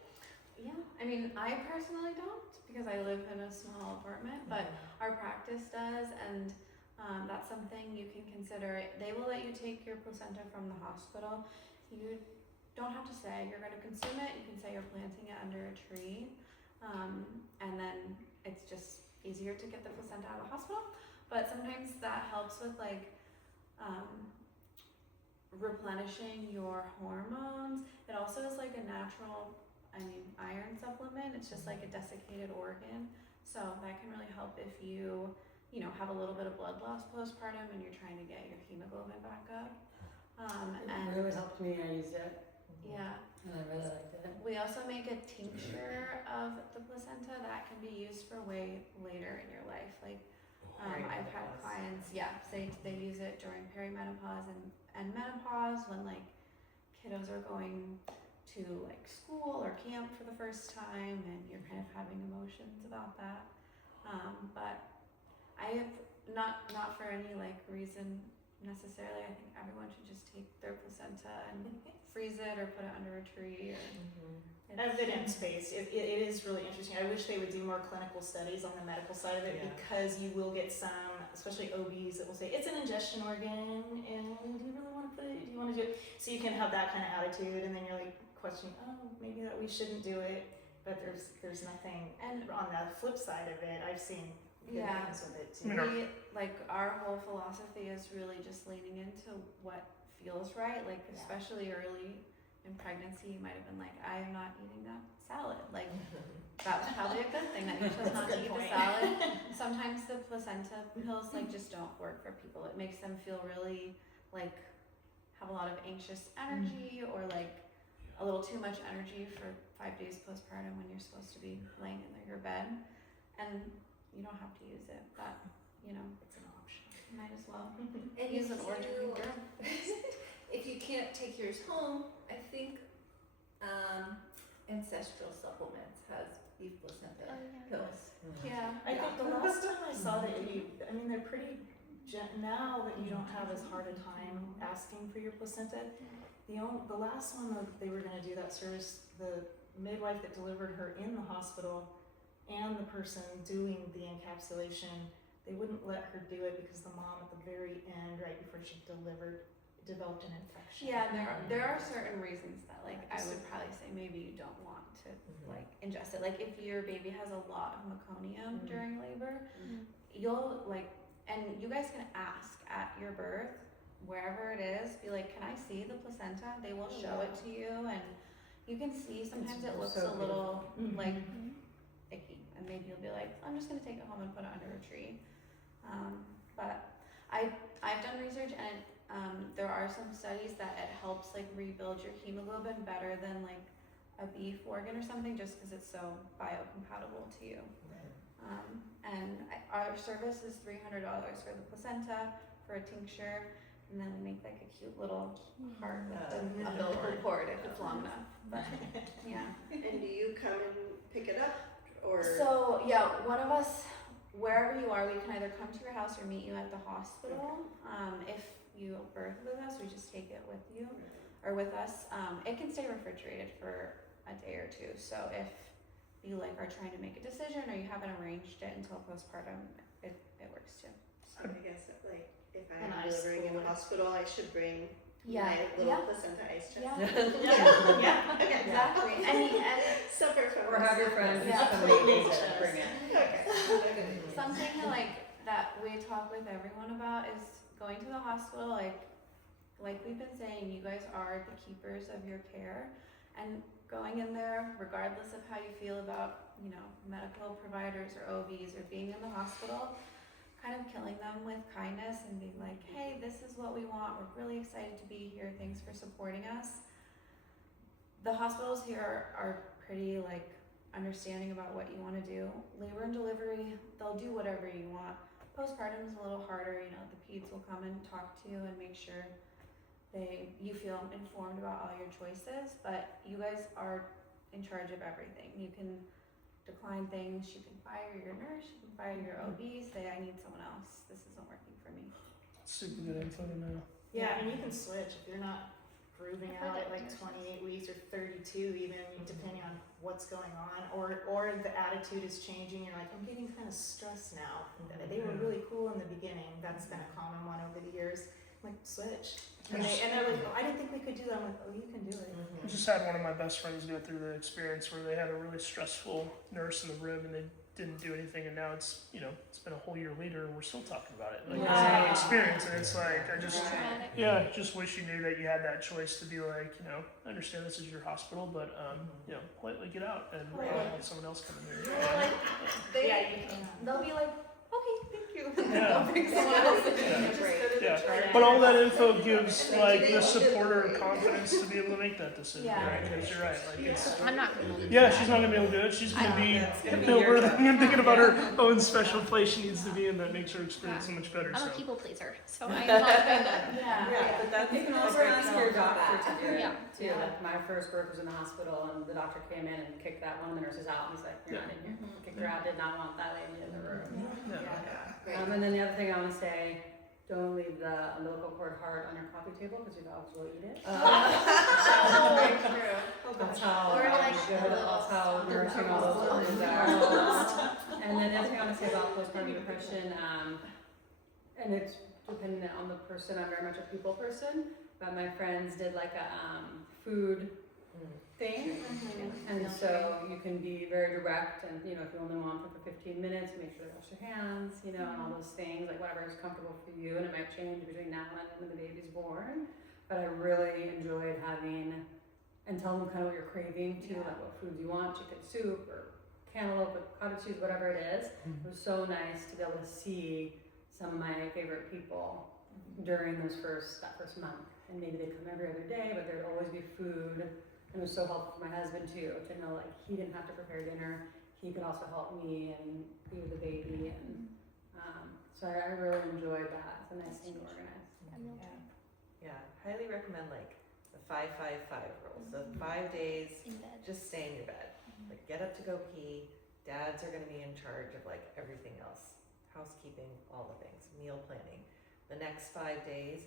Yeah, I mean, I personally don't because I live in a small apartment, but our practice does, and that's something you can consider. They will let you take your placenta from the hospital. You don't have to say you're going to consume it. You can say you're planting it under a tree, and then it's just easier to get the placenta out of the hospital. But sometimes that helps with like replenishing your hormones. It also is like a natural, iron supplement. It's just like a desiccated organ. So that can really help if you have a little bit of blood loss postpartum and you're trying to get your hemoglobin back up. It really helped me. I used it. Yeah. And I really liked it. We also make a tincture of the placenta that can be used for way later in your life. Like I've had clients, they use it during perimenopause and menopause when like kiddos are going to like school or camp for the first time and you're kind of having emotions about that. But I have not for any like reason necessarily. I think everyone should just take their placenta and freeze it or put it under a tree. Or Evidence-based. It is really interesting. I wish they would do more clinical studies on the medical side of it because you will get some, especially OBs, that will say it's an ingestion organ and do you really want to put it? Do you want to do it? So you can have that kind of attitude, and then you're like questioning, oh, maybe that we shouldn't do it. But there's nothing. And on the flip side of it, I've seen good things with it too. Our whole philosophy is really just leaning into what feels right, like especially early in pregnancy you might have been like, I am not eating that salad. Like, that was probably a good thing that you chose not to eat the salad. Sometimes the placenta pills like just don't work for people. It makes them feel really like have a lot of anxious energy or like a little too much energy for 5 days postpartum when you're supposed to be laying in your bed. And you don't have to use it, but you know, It's an option. you might as well And use if an organ you- girl. If you can't take yours home, I think Ancestral Supplements has beef placenta Oh, yeah. pills. Yeah. I think the last time I saw that I mean, they're pretty, now that you don't have as hard a time asking for your placenta. The last one that they were gonna do that service, the midwife that delivered her in the hospital and the person doing the encapsulation, they wouldn't let her do it because the mom at the very end, right before she delivered, developed an infection. Yeah, there are certain reasons that like I would probably say maybe you don't want to like ingest it. Like if your baby has a lot of meconium during labor, you'll like, and you guys can ask at your birth, wherever it is, be like, can I see the placenta? They will show it to you, and you can see sometimes it looks so a little like Mhm. icky, and maybe you'll be like, I'm just gonna take it home and put it under a tree. But I've done research, and there are some studies that it helps like rebuild your hemoglobin better than like a beef organ or something, just because it's so biocompatible to you. And our service is $300 for the placenta, for a tincture, and then we make like a cute little heart with the umbilical cord if it's long enough. But yeah. And do you come and pick it up, or? So yeah, one of us, wherever you are, we can either come to your house or meet you at the hospital. If you birth with us, we just take it with you or with us. It can stay refrigerated for a day or two. So if you like are trying to make a decision or you haven't arranged it until postpartum, it works too. So I guess like if An I'm ice delivering in a cooler. hospital, I should bring Yeah. my little Yeah. placenta ice chest. Yeah. Yeah. Okay. Exactly. And Separate from Or have your friends Yeah. come and use it and bring it. Okay. something like that we talk with everyone about is going to the hospital. Like we've been saying, you guys are the keepers of your care, and going in there, regardless of how you feel about, you know, medical providers or OBs or being in the hospital, kind of killing them with kindness and being like, hey, this is what we want. We're really excited to be here. Thanks for supporting us. The hospitals here are pretty like understanding about what you want to do. Labor and delivery, they'll do whatever you want. Postpartum is a little harder. You know, the peds will come and talk to you and make sure you feel informed about all your choices, but you guys are in charge of everything. You can decline things, you can fire your nurse, you can fire your OB, say I need someone else, this isn't working for me. Super good info to know. Yeah, and you can switch if you're not proving I've heard out at that like nurses. 28 weeks or 32 even, depending on what's going on, or the attitude is changing. You're like, I'm getting kind of stressed now. They were really cool in the beginning. That's been a common one over the years. I'm like, switch. And they're like, oh, I didn't think we could do that. I'm like, oh, you can do it. I just had one of my best friends go through the experience where they had a really stressful nurse in the room and they didn't do anything, and now it's, you know, it's been a whole year later and we're still talking about it. Like, it's a new experience, and it's like, I just, Traumatic. yeah, just wish you knew that you had that choice to be like, you know, I understand this is your hospital, but, you know, politely get out and have someone else come in here. Yeah, you can. They'll be like, okay, thank you. Yeah. They'll bring someone else in. Yeah. Just go to the Yeah. chart. But all that info gives like the supporter confidence to be able to make that decision, Yeah. right? Because you're right, like it's. I'm not gonna do Yeah, that. she's not gonna be able to do it. She's gonna be be over your there thinking about her own special place she needs to be in that makes her experience so much better. I'm So a people pleaser, so I'm not doing that. Yeah. but that's You can a also great ask job your for doctor that. to do it Yeah. too. Yeah. Like my first birth was in the hospital, and the doctor came in and kicked that one of the nurses out. He's like, "You're not in here." Kicked her out. Did not want that lady in the room. yeah. And then the other thing I want to say, don't leave the umbilical cord hard on your coffee table because your dogs will eat it. Very true. That's how Or like good, a little that's how stomp nourishing or all those something. organs are. And then the other thing I want to say about postpartum depression, and it's dependent on the person. I'm very much a people person, but my friends did like a food thing, and so you can be very direct, and you know, if you only want them for 15 minutes, make sure to wash your hands, you know, and all those things, like whatever is comfortable for you, and it might change between now and when the baby's born. But I really enjoyed having and tell them kind of what you're craving too, like what foods you want, chicken soup or cantaloupe with cottage cheese, whatever it is. It was so nice to be able to see some of my favorite people during that first month. And maybe they come every other day, but there'd always be food. And it was so helpful for my husband too, to know like he didn't have to prepare dinner. He could also help me and be with the baby. And so I really enjoyed that. It's a nice thing to organize. Yeah, highly recommend like the 5-5-5 rule. So 5 days, In bed. just stay in your bed. Like get up to go pee. Dads are gonna be in charge of like everything else. Housekeeping, all the things, meal planning. The next 5 days,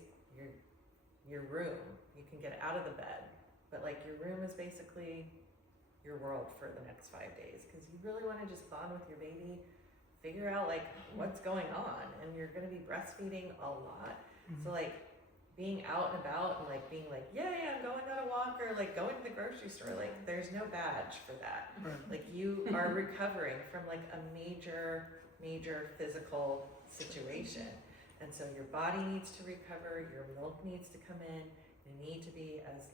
your room, you can get out of the bed, but like your room is basically your world for the next 5 days, because you really want to just bond with your baby, figure out like what's going on, and you're going to be breastfeeding a lot. So like being out and about and like being like, yay, I'm going on a walk, or like going to the grocery store, like there's no badge for that. Like you are recovering from like a major physical situation. And so your body needs to recover, your milk needs to come in, you need to be as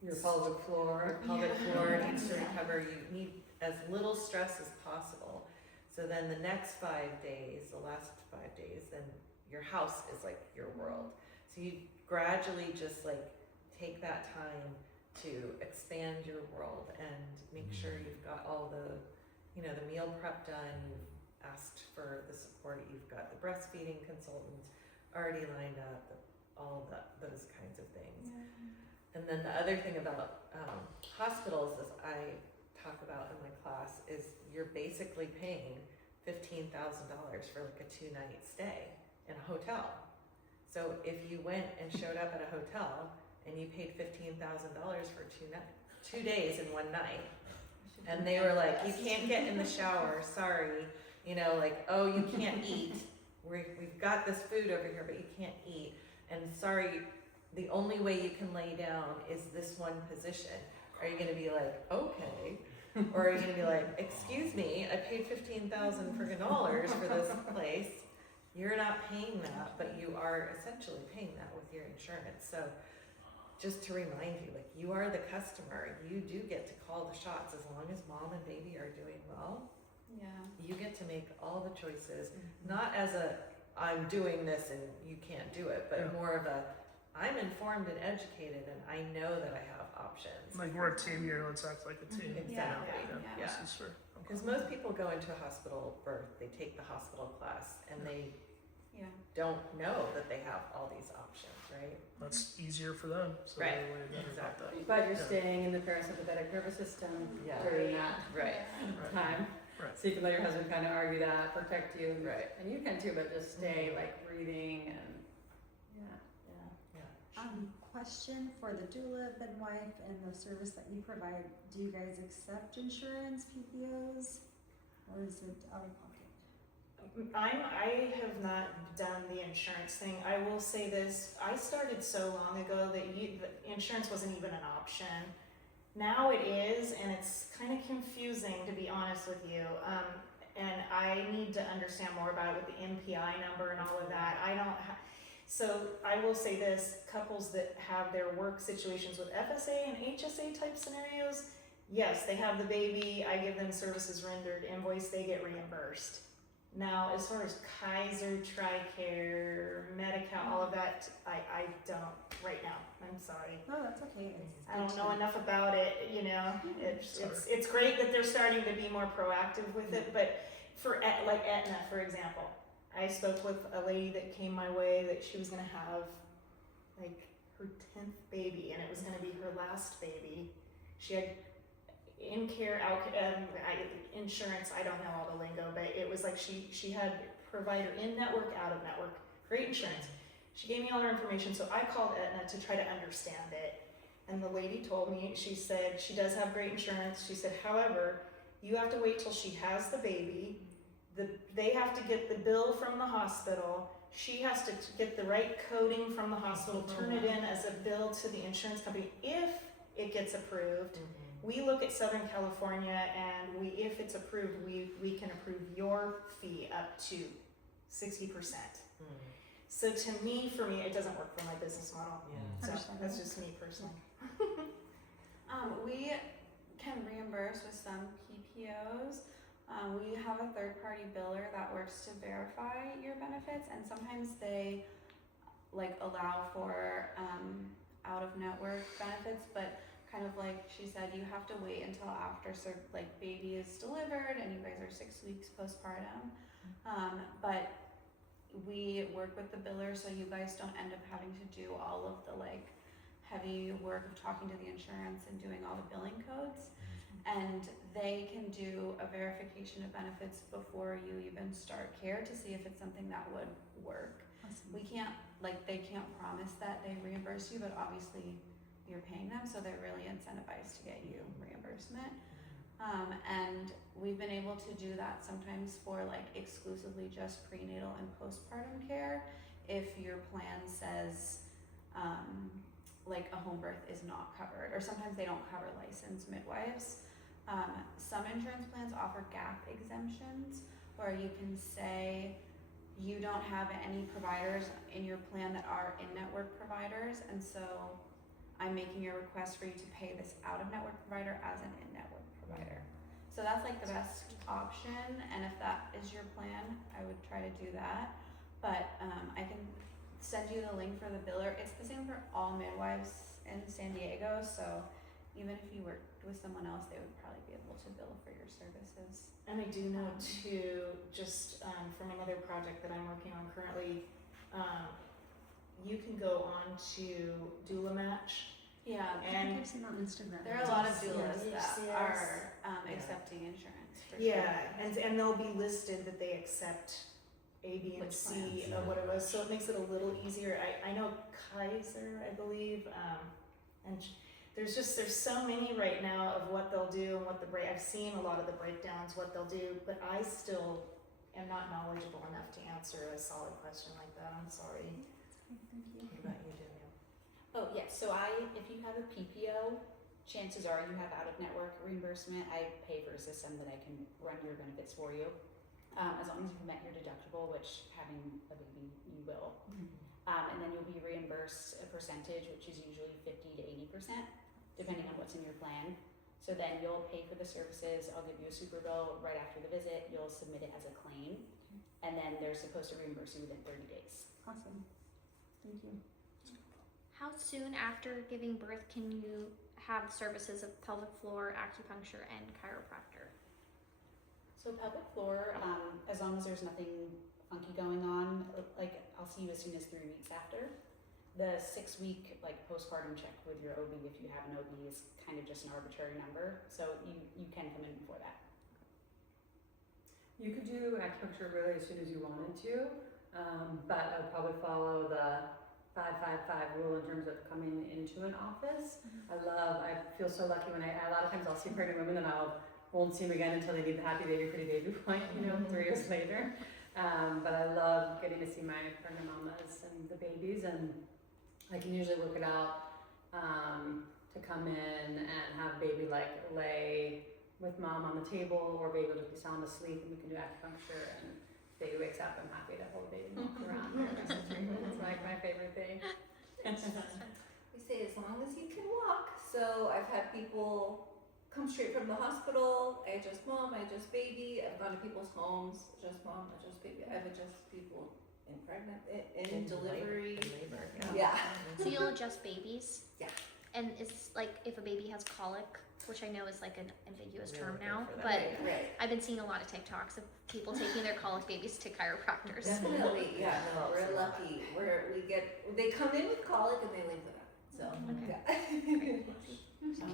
Your pelvic floor. needs to recover, you need as little stress as possible. So then the next 5 days, the last 5 days, then your house is like your world. So you gradually just like take that time to expand your world and make sure you've got all the, the meal prep done, you've asked for the support, you've got the breastfeeding consultant already lined up, all of those kinds of things. And then the other thing about hospitals, as I talk about in my class, is you're basically paying $15,000 for like a 2-night stay in a hotel. So if you went and showed up at a hotel and you paid $15,000 for 2 days and 1 night, and they were like, you can't get in the shower, sorry, like, oh, you can't eat, we've got this food over here, but you can't eat, and sorry, the only way you can lay down is this one position. Are you gonna be like, okay? Or are you gonna be like, excuse me, I paid $15,000 for this place. You're not paying that, but you are essentially paying that with your insurance. So just to remind you, like you are the customer, you do get to call the shots. As long as mom and baby are doing well, you get to make all the choices, not as a, I'm doing this and you can't do it, but more of a, I'm informed and educated and I know that I have options. Like we're a team here, let's act like a team. Exactly, yeah. This is for, Because most people go into a hospital birth, they take the hospital class and they don't know that they have all these options, right? that's easier for them, so Right. they're way better about that. But you're staying in the parasympathetic nervous system during that Right. time. Right. So you can let your husband kind of argue that, protect you, Right. and you can too, but just stay like breathing and Question for the doula, midwife, and the service that you provide. Do you guys accept insurance, PPOs, or is it out of pocket? I have not done the insurance thing. I will say this, I started so long ago that insurance wasn't even an option. Now it is, and it's kind of confusing, to be honest with you. And I need to understand more about it with the MPI number and all of that. So I will say this, couples that have their work situations with FSA and HSA type scenarios, yes, they have the baby, I give them services rendered, invoice, they get reimbursed. Now, as far as Kaiser, TRICARE, Medi-Cal, all of that, I don't right now. I'm sorry. No, that's okay. I don't know enough about it, It's great that they're starting to be more proactive with it, but for like Aetna, for example, I spoke with a lady that came my way that she was gonna have like her 10th baby, and it was gonna be her last baby. She had in-care, insurance, I don't know all the lingo, but it was like she had provider in-network, out-of-network, great insurance. She gave me all her information, so I called Aetna to try to understand it. And the lady told me, she said she does have great insurance. She said, however, you have to wait till she has the baby. They have to get the bill from the hospital. She has to get the right coding from the hospital, turn it in as a bill to the insurance company if it gets approved. We look at Southern California, and if it's approved, we can approve your fee up to 60%. So for me, it doesn't work for my business model. So that's just me personally. We have a third-party biller that works to verify your benefits, and sometimes they like allow for out-of-network benefits, but kind of like she said, you have to wait until after like baby is delivered and you guys are 6 weeks postpartum. But we work with the biller so you guys don't end up having to do all of the like heavy work of talking to the insurance and doing all the billing codes. And they can do a verification of benefits before you even start care to see if it's something that would work. Awesome. We can't, like, they can't promise that they reimburse you, but obviously you're paying them, so they're really incentivized to get you reimbursement. And we've been able to do that sometimes for like exclusively just prenatal and postpartum care if your plan says like a home birth is not covered, or sometimes they don't cover licensed midwives. Some insurance plans offer gap exemptions where you can say you don't have any providers in your plan that are in-network providers, and so I'm making a request for you to pay this out-of-network provider as an in-network provider. So that's like the best option, and if that is your plan, I would try to do that. But I can send you the link for the biller. It's the same for all midwives in San Diego, so even if you worked with someone else, they would probably be able to bill for your services. And I do know too, just from another project that I'm working on currently, you can go on to Doula Match. Yeah, And I've seen that on Instagram. there are a lot of doulas Yes, that yes. are accepting insurance for yeah, sure. and they'll be listed that they accept A, B, and Which C plans? of what it was, so it makes it a little easier. I know Kaiser, I believe, and there's so many right now of what they'll do and what I've seen a lot of the breakdowns, what they'll do, but I still am not knowledgeable enough to answer a solid question like that. I'm sorry. Thank you. What about you, Danielle? Oh, yes, so if you have a PPO, chances are you have out-of-network reimbursement. I pay for a system that I can run your benefits for you, as long as you've met your deductible, which having a baby, you will. And then you'll be reimbursed a percentage, which is usually 50 to 80%, depending on what's in your plan. So then you'll pay for the services, I'll give you a super bill right after the visit, you'll submit it as a claim, and then they're supposed to reimburse you within 30 days. Awesome. Thank you. How soon after giving birth can you have services of pelvic floor, acupuncture, and chiropractor? So pelvic floor, as long as there's nothing funky going on, like I'll see you as soon as 3 weeks after. The 6 week like postpartum check with your OB, if you have an OB, is kind of just an arbitrary number. So you can come in before that. You could do acupuncture really as soon as you wanted to, but I would probably follow the 5-5-5 rule in terms of coming into an office. I feel so lucky when a lot of times I'll see pregnant women and won't see them again until they need the happy baby, pretty baby point, 3 years later. But I love getting to see my pregnant mamas and the babies, and I can usually work it out to come in and have baby like lay with mom on the table, or baby will just be sound asleep and we can do acupuncture, and baby wakes up, I'm happy to hold baby and walk around. It's like my favorite thing. We say as long as you can walk. So I've had people come straight from the hospital. I adjust mom, I adjust baby. I've gone to people's homes, adjust mom, adjust baby. I've adjusted people in delivery. In labor, Yeah. So you'll adjust babies? Yeah. And it's like if a baby has colic, which I know is like an ambiguous term Really now, good for but that. Right. I've been seeing a lot of TikToks of people taking their colic babies to chiropractors. Definitely, yeah. No, We're it's a lot. lucky. They come in with colic and they leave with it. So Okay. yeah.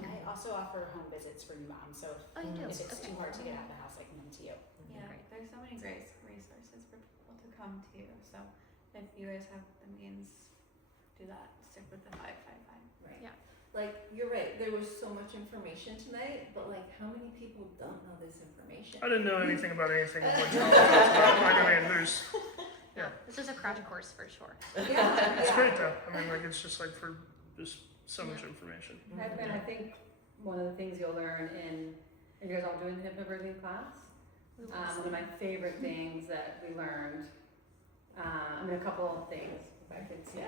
I also offer home visits for new moms, so Oh, you do? if it's Okay. too hard to get out of the house, I can come to you. Yeah, Great. there's so many great resources for people to come to. So if you guys have the means, do that. Stick with the 5-5-5. Right. Yeah. Like, you're right, there was so much information tonight, but like, how many people don't know this information? I didn't know anything about anything of what y'all talked about. I mean, Yeah, this is a crash course for sure. Yeah, it's yeah. great though. I mean, like, it's just like for just so much information. And I think one of the things you'll learn in you guys all doing the hypnobirthing class. One of my favorite things that we learned, a couple of things, if I could say.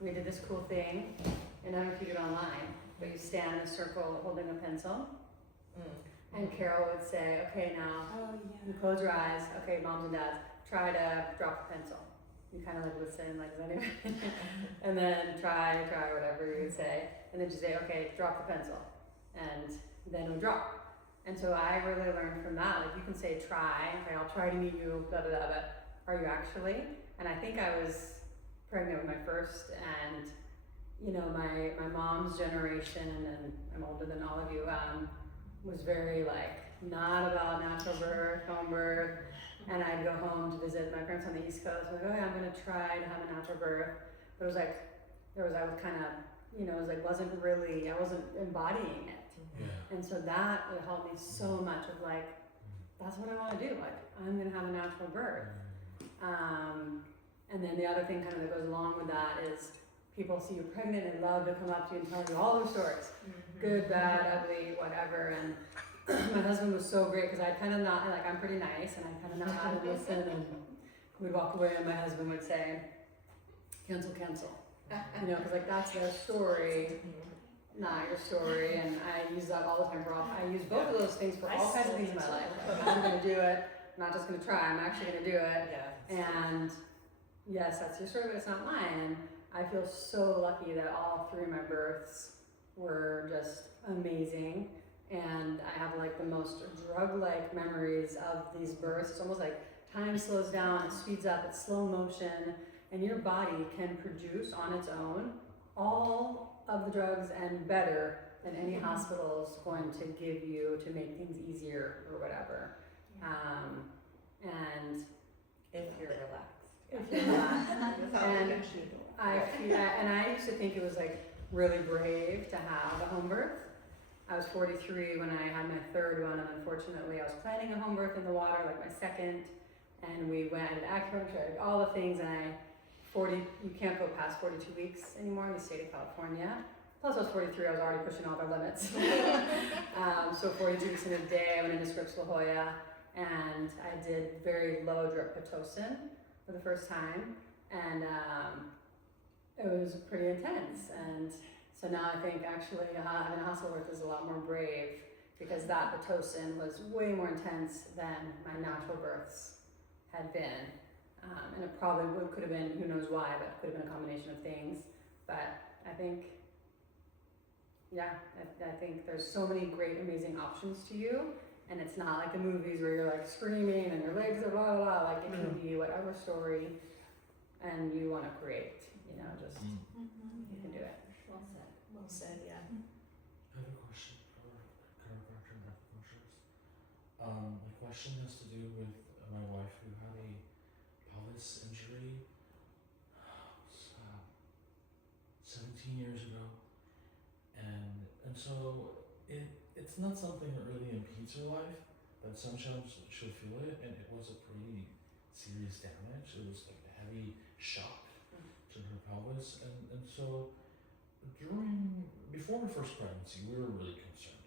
We did this cool thing, and I don't know if you do it online, but you stand in a circle holding a pencil, And Carol would say, okay, now Oh, you yeah. close your eyes. Okay, moms and dads, try to drop the pencil. You kind of like listen, like, anyway. And then try whatever you would say. And then just say, okay, drop the pencil. And then it would drop. And so I really learned from that. Like, you can say try, okay, I'll try to meet you, blah, blah, blah, but are you actually? And I think I was pregnant with my first, and you know, my mom's generation, and I'm older than all of you, was very like, not about natural birth, home birth. And I'd go home to visit my parents on the East Coast. Like, oh yeah, I'm gonna try to have a natural birth. But it was like, I was kind of, you know, it was like, I wasn't embodying it. Yeah. And so that would help me so much of like, that's what I want to do. Like, I'm gonna have a natural birth. And then the other thing kind of that goes along with that is people see you pregnant and love to come up to you and tell you all their stories. Good, bad, ugly, whatever. And my husband was so great because I'd kind of not, like, I'm pretty nice and I kind of not had to listen, and we'd walk away and my husband would say, cancel. You know, because like that's their story, not your story. And I use that all the time I use both of those things for all kinds of things in my life. Like, I'm going to do it. I'm not just going to try, I'm actually going to do it. And yes, that's your story, but it's not mine. And I feel so lucky that all three of my births were just amazing. And I have like the most drug-like memories of these births. It's almost like time slows down, it speeds up, it's slow motion, and your body can produce on its own all of the drugs and better than any hospital is going to give you to make things easier or whatever. And If you're relaxed. if you're relaxed. And I used to think it was like really brave to have a home birth. I was 43 when I had my third one, and unfortunately I was planning a home birth in the water, like my second, and we went and acupuncture, all the things, and you can't go past 42 weeks anymore in the state of California. Plus I was 43, I was already pushing all the limits. So 42 weeks in a day, I went into Scripps La Jolla, and I did very low drip Pitocin for the first time, and it was pretty intense. And so now I think actually having a hospital birth is a lot more brave, because that Pitocin was way more intense than my natural births had been. And it probably could have been, who knows why, but it could have been a combination of things. But I think, I think there's so many great, amazing options to you. And it's not like the movies where you're like screaming and your legs are blah, blah, blah. Like, it can be whatever story and you want to create, you know, just, you can do it. Well said, yeah. I have a question for chiropractor and acupuncturist. My question has to do with my wife who had a pelvis injury 17 years ago, and so it's not something that really impedes her life, but sometimes she'll feel it, and it was a pretty serious damage. It was like a heavy shock to her pelvis, and so before her first pregnancy, we were really concerned,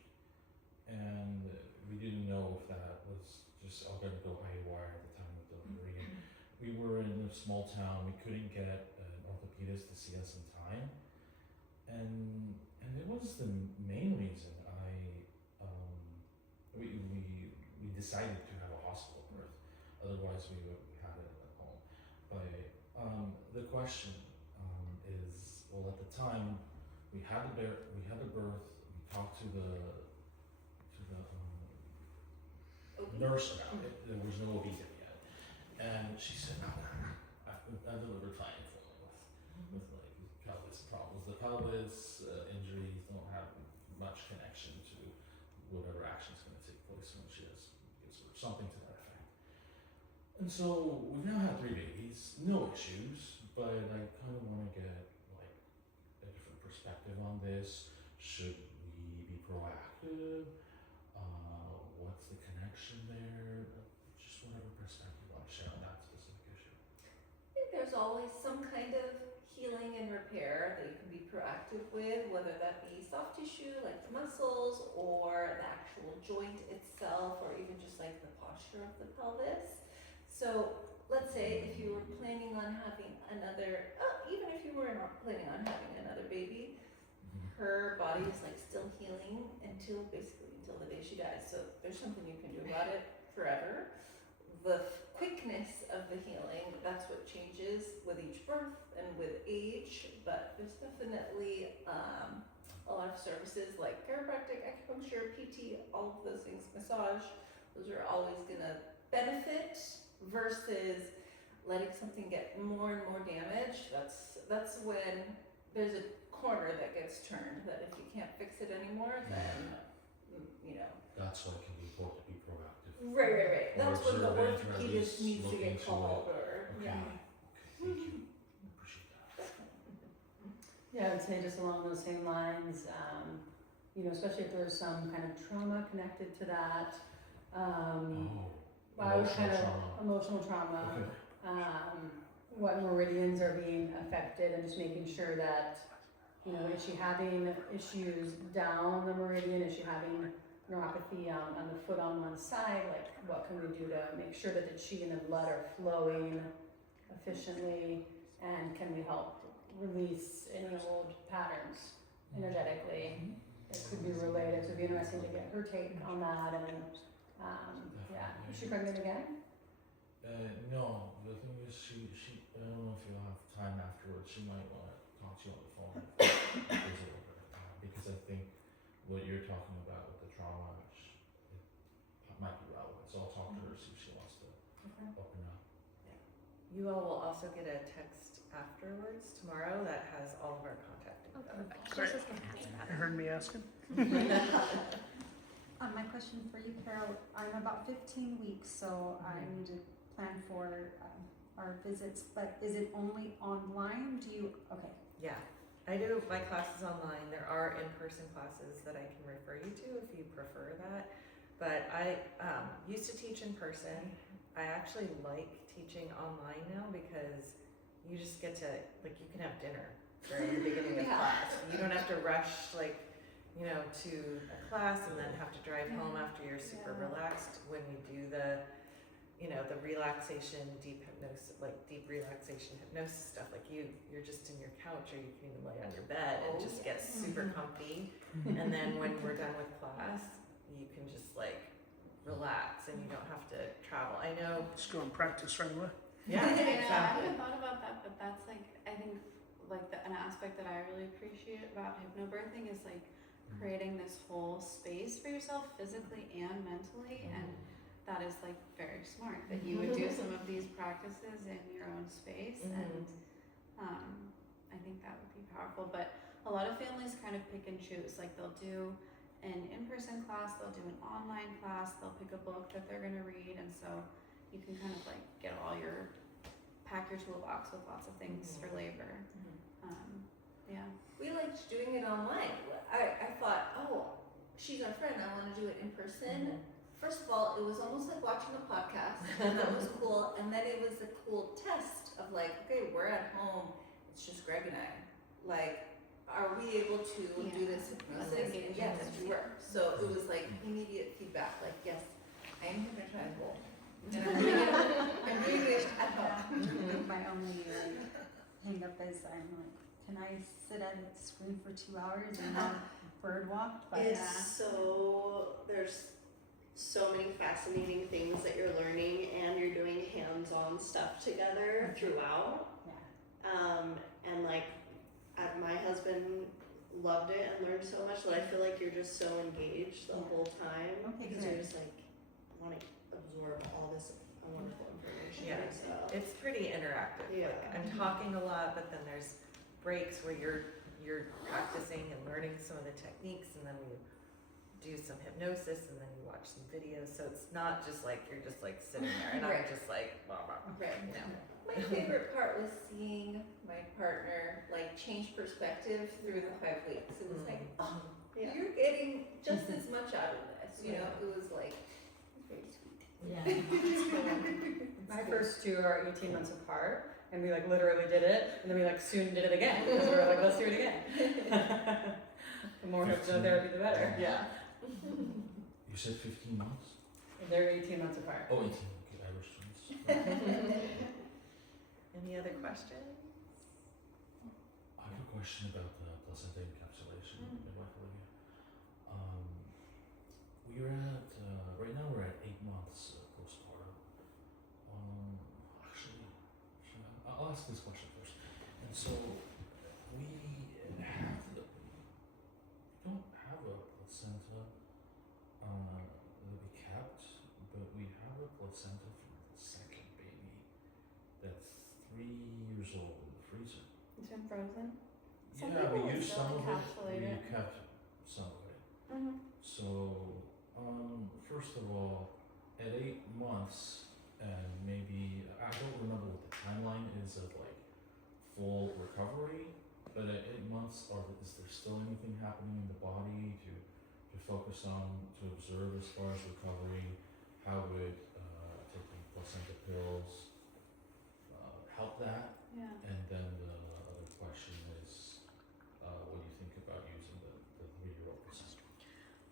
and we didn't know if that was just all going to go haywire at the time of delivery. We were in a small town, we couldn't get an orthopedist to see us in time, and it was the main reason we decided to have a hospital birth. Otherwise, we had it at home. But the question is, well, at the time we had the birth. We talked to the nurse about it. There was no OB yet, and she said, "No, I delivered fine with like pelvis problems. The pelvis injuries don't have much connection to whatever action's going to take place when she gives birth, something to that effect." And so we've now had 3 babies, no issues, but I kind of want to get like a different perspective on this. Should we be proactive? What's the connection there? Just whatever perspective you want to share on that specific issue. I think there's always some kind of healing and repair that you can be proactive with, whether that be soft tissue like the muscles or the actual joint itself, or even just like the posture of the pelvis. So let's say if you were planning on having another, even if you were not planning on having another baby, her body is like still healing until the day she dies. So there's something you can do about it forever. The quickness of the healing, that's what changes with each birth and with age, but there's definitely a lot of services like chiropractic, acupuncture, PT, all of those things, massage, those are always gonna benefit versus letting something get more and more damage. That's when there's a corner that gets turned, that if you can't fix it anymore, then, you know. That's why it can be important to be proactive. Right. Or That's when the observant, or at orthopedist least needs to look get into called, it. or, Okay. yeah. Okay, thank you. Appreciate that. Yeah, I would say just along those same lines, you know, especially if there's some kind of trauma connected to that. I was kind of emotional trauma. Okay. What meridians are being affected, and just making sure that, you know, is she having issues down the meridian? Is she having neuropathy on the foot on one side? Like, what can we do to make sure that the chi and the blood are flowing efficiently? And can we help release any old patterns energetically? It could be related, so it'd be interesting to get her take on that. And yeah, is she pregnant again? No, the thing is, she I don't know if you'll have time afterwards. She might want to talk to you on the phone because I think what you're talking about with the trauma, it might be relevant. So I'll talk to her, see if she wants to open up. You all will also get a text afterwards tomorrow that has all of our contact info. Okay, just gonna ask that. You heard me asking? My question for you, Carol, I'm about 15 weeks, so I need to plan for our visits, but is it only online? Okay. Yeah, I do my classes online. There are in-person classes that I can refer you to if you prefer that. But I used to teach in person. I actually like teaching online now because you just get to, like, you can have dinner during the beginning of class. You don't have to rush, like, you know, to a class and then have to drive home after you're super relaxed. When you do the, you know, the relaxation, deep hypnosis, like deep relaxation hypnosis stuff, like you're just in your couch, or you can even lay on your bed and just get super comfy. And then when we're done with class, you can just like relax and you don't have to travel. I know. Just go and practice right away. Yeah, I exactly. haven't thought about that, but that's like, I think like an aspect that I really appreciate about hypnobirthing is like creating this whole space for yourself physically and mentally, and that is like very smart that you would do some of these practices in your own space. And I think that would be powerful. But a lot of families kind of pick and choose, like they'll do an in-person class, they'll do an online class, they'll pick a book that they're going to read, and so you can kind of like pack your toolbox with lots of things for labor. Yeah. We liked doing it online. I thought, oh, she's our friend, I want to do it in person. First of all, it was almost like watching a podcast, and that was cool. And then it was a cool test of like, okay, we're at home, it's just Greg and I. Like, are we able to do this hypnosis? And yes, we were. So it was like immediate feedback, like, yes, I am hypnotizable. And I'm doing it at home. My only hang up is I'm like, can I sit at a screen for 2 hours and not bird walk? But There's so many fascinating things that you're learning, and you're doing hands-on stuff together throughout. And like, my husband loved it and learned so much that I feel like you're just so engaged the whole time, because you're just like wanting to absorb all this wonderful information. Yeah, So it's pretty interactive. Yeah. Like, I'm talking a lot, but then there's breaks where you're practicing and learning some of the techniques, and then we do some hypnosis, and then you watch some videos. So it's not just like you're just like sitting there, and I'm just like blah blah. Right. You know. My favorite part was seeing my partner like change perspective through the 5 weeks. It was like, oh, you're getting just as much out of this. You know, it was like very sweet. Yeah. My first two are 18 months apart, and we like literally did it, and then we like soon did it again because we were like, let's do it again. The more hypnotherapy, the better. Yeah. You said 15 months? They're 18 months apart. Oh, 18. Okay, Irish twins. Any other questions? I have a question about the placenta encapsulation. this question first. And so we don't have a placenta that we kept, but we have a placenta from the second baby that's 3 years old in the freezer. It's been frozen. Some Yeah, people we will used still some of encapsulate it. it. We kept some of it. Mm-hmm. So, first of all, at 8 months, and maybe, I don't remember what the timeline is of like full recovery, but at 8 months, is there still anything happening in the body to focus on, to observe as far as recovery? How would taking placenta pills help that? Yeah. And then the other question is, what do you think about using the 3-year-old placenta?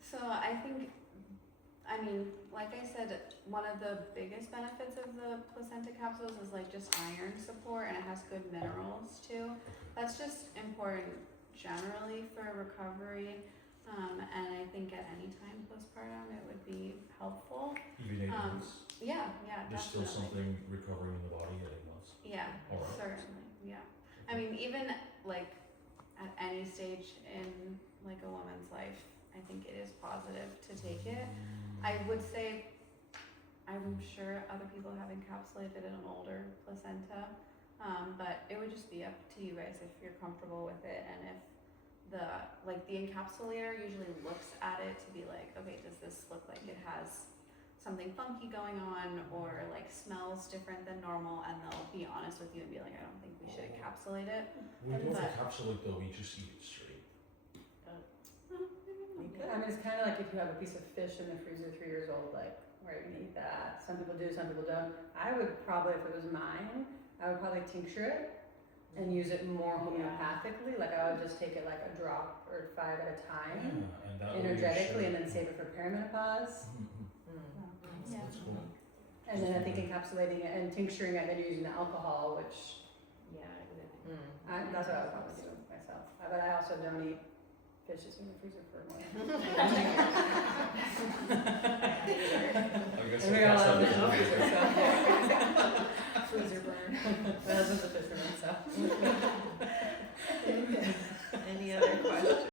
So I think, I mean, like I said, one of the biggest benefits of the placenta capsules is like just iron support, and it has good minerals too. That's just important generally for recovery, and I think at any time postpartum it would be helpful. Even 8 months? Yeah, There's still definitely. something recovering in the body at 8 months? Yeah, All right. certainly, yeah. I mean, even like at any stage in like a woman's life, I think it is positive to take it. I would say, I'm sure other people have encapsulated an older placenta, but it would just be up to you guys if you're comfortable with it, and if the encapsulator usually looks at it to be like, okay, does this look like it has something funky going on, or like smells different than normal, and they'll be honest with you and be like, I don't think we should encapsulate it. We don't But- encapsulate though, we just eat it straight. I mean, it's kind of like if you have a piece of fish in the freezer 3 years old, like, where you can eat that. Some people do, some people don't. I would probably, if it was mine, I would probably tincture it and use it more homeopathically. Like I would just take it like a drop or 5 at a time, And that way energetically, and you're then save it for perimenopause. Yeah. That's cool. And then I think encapsulating it and tincturing it, and then using the alcohol, which that's what I would probably do myself. But I also don't eat fishes in the freezer for more. I guess And we I'll all pass have that fish in the to you. freezer, so.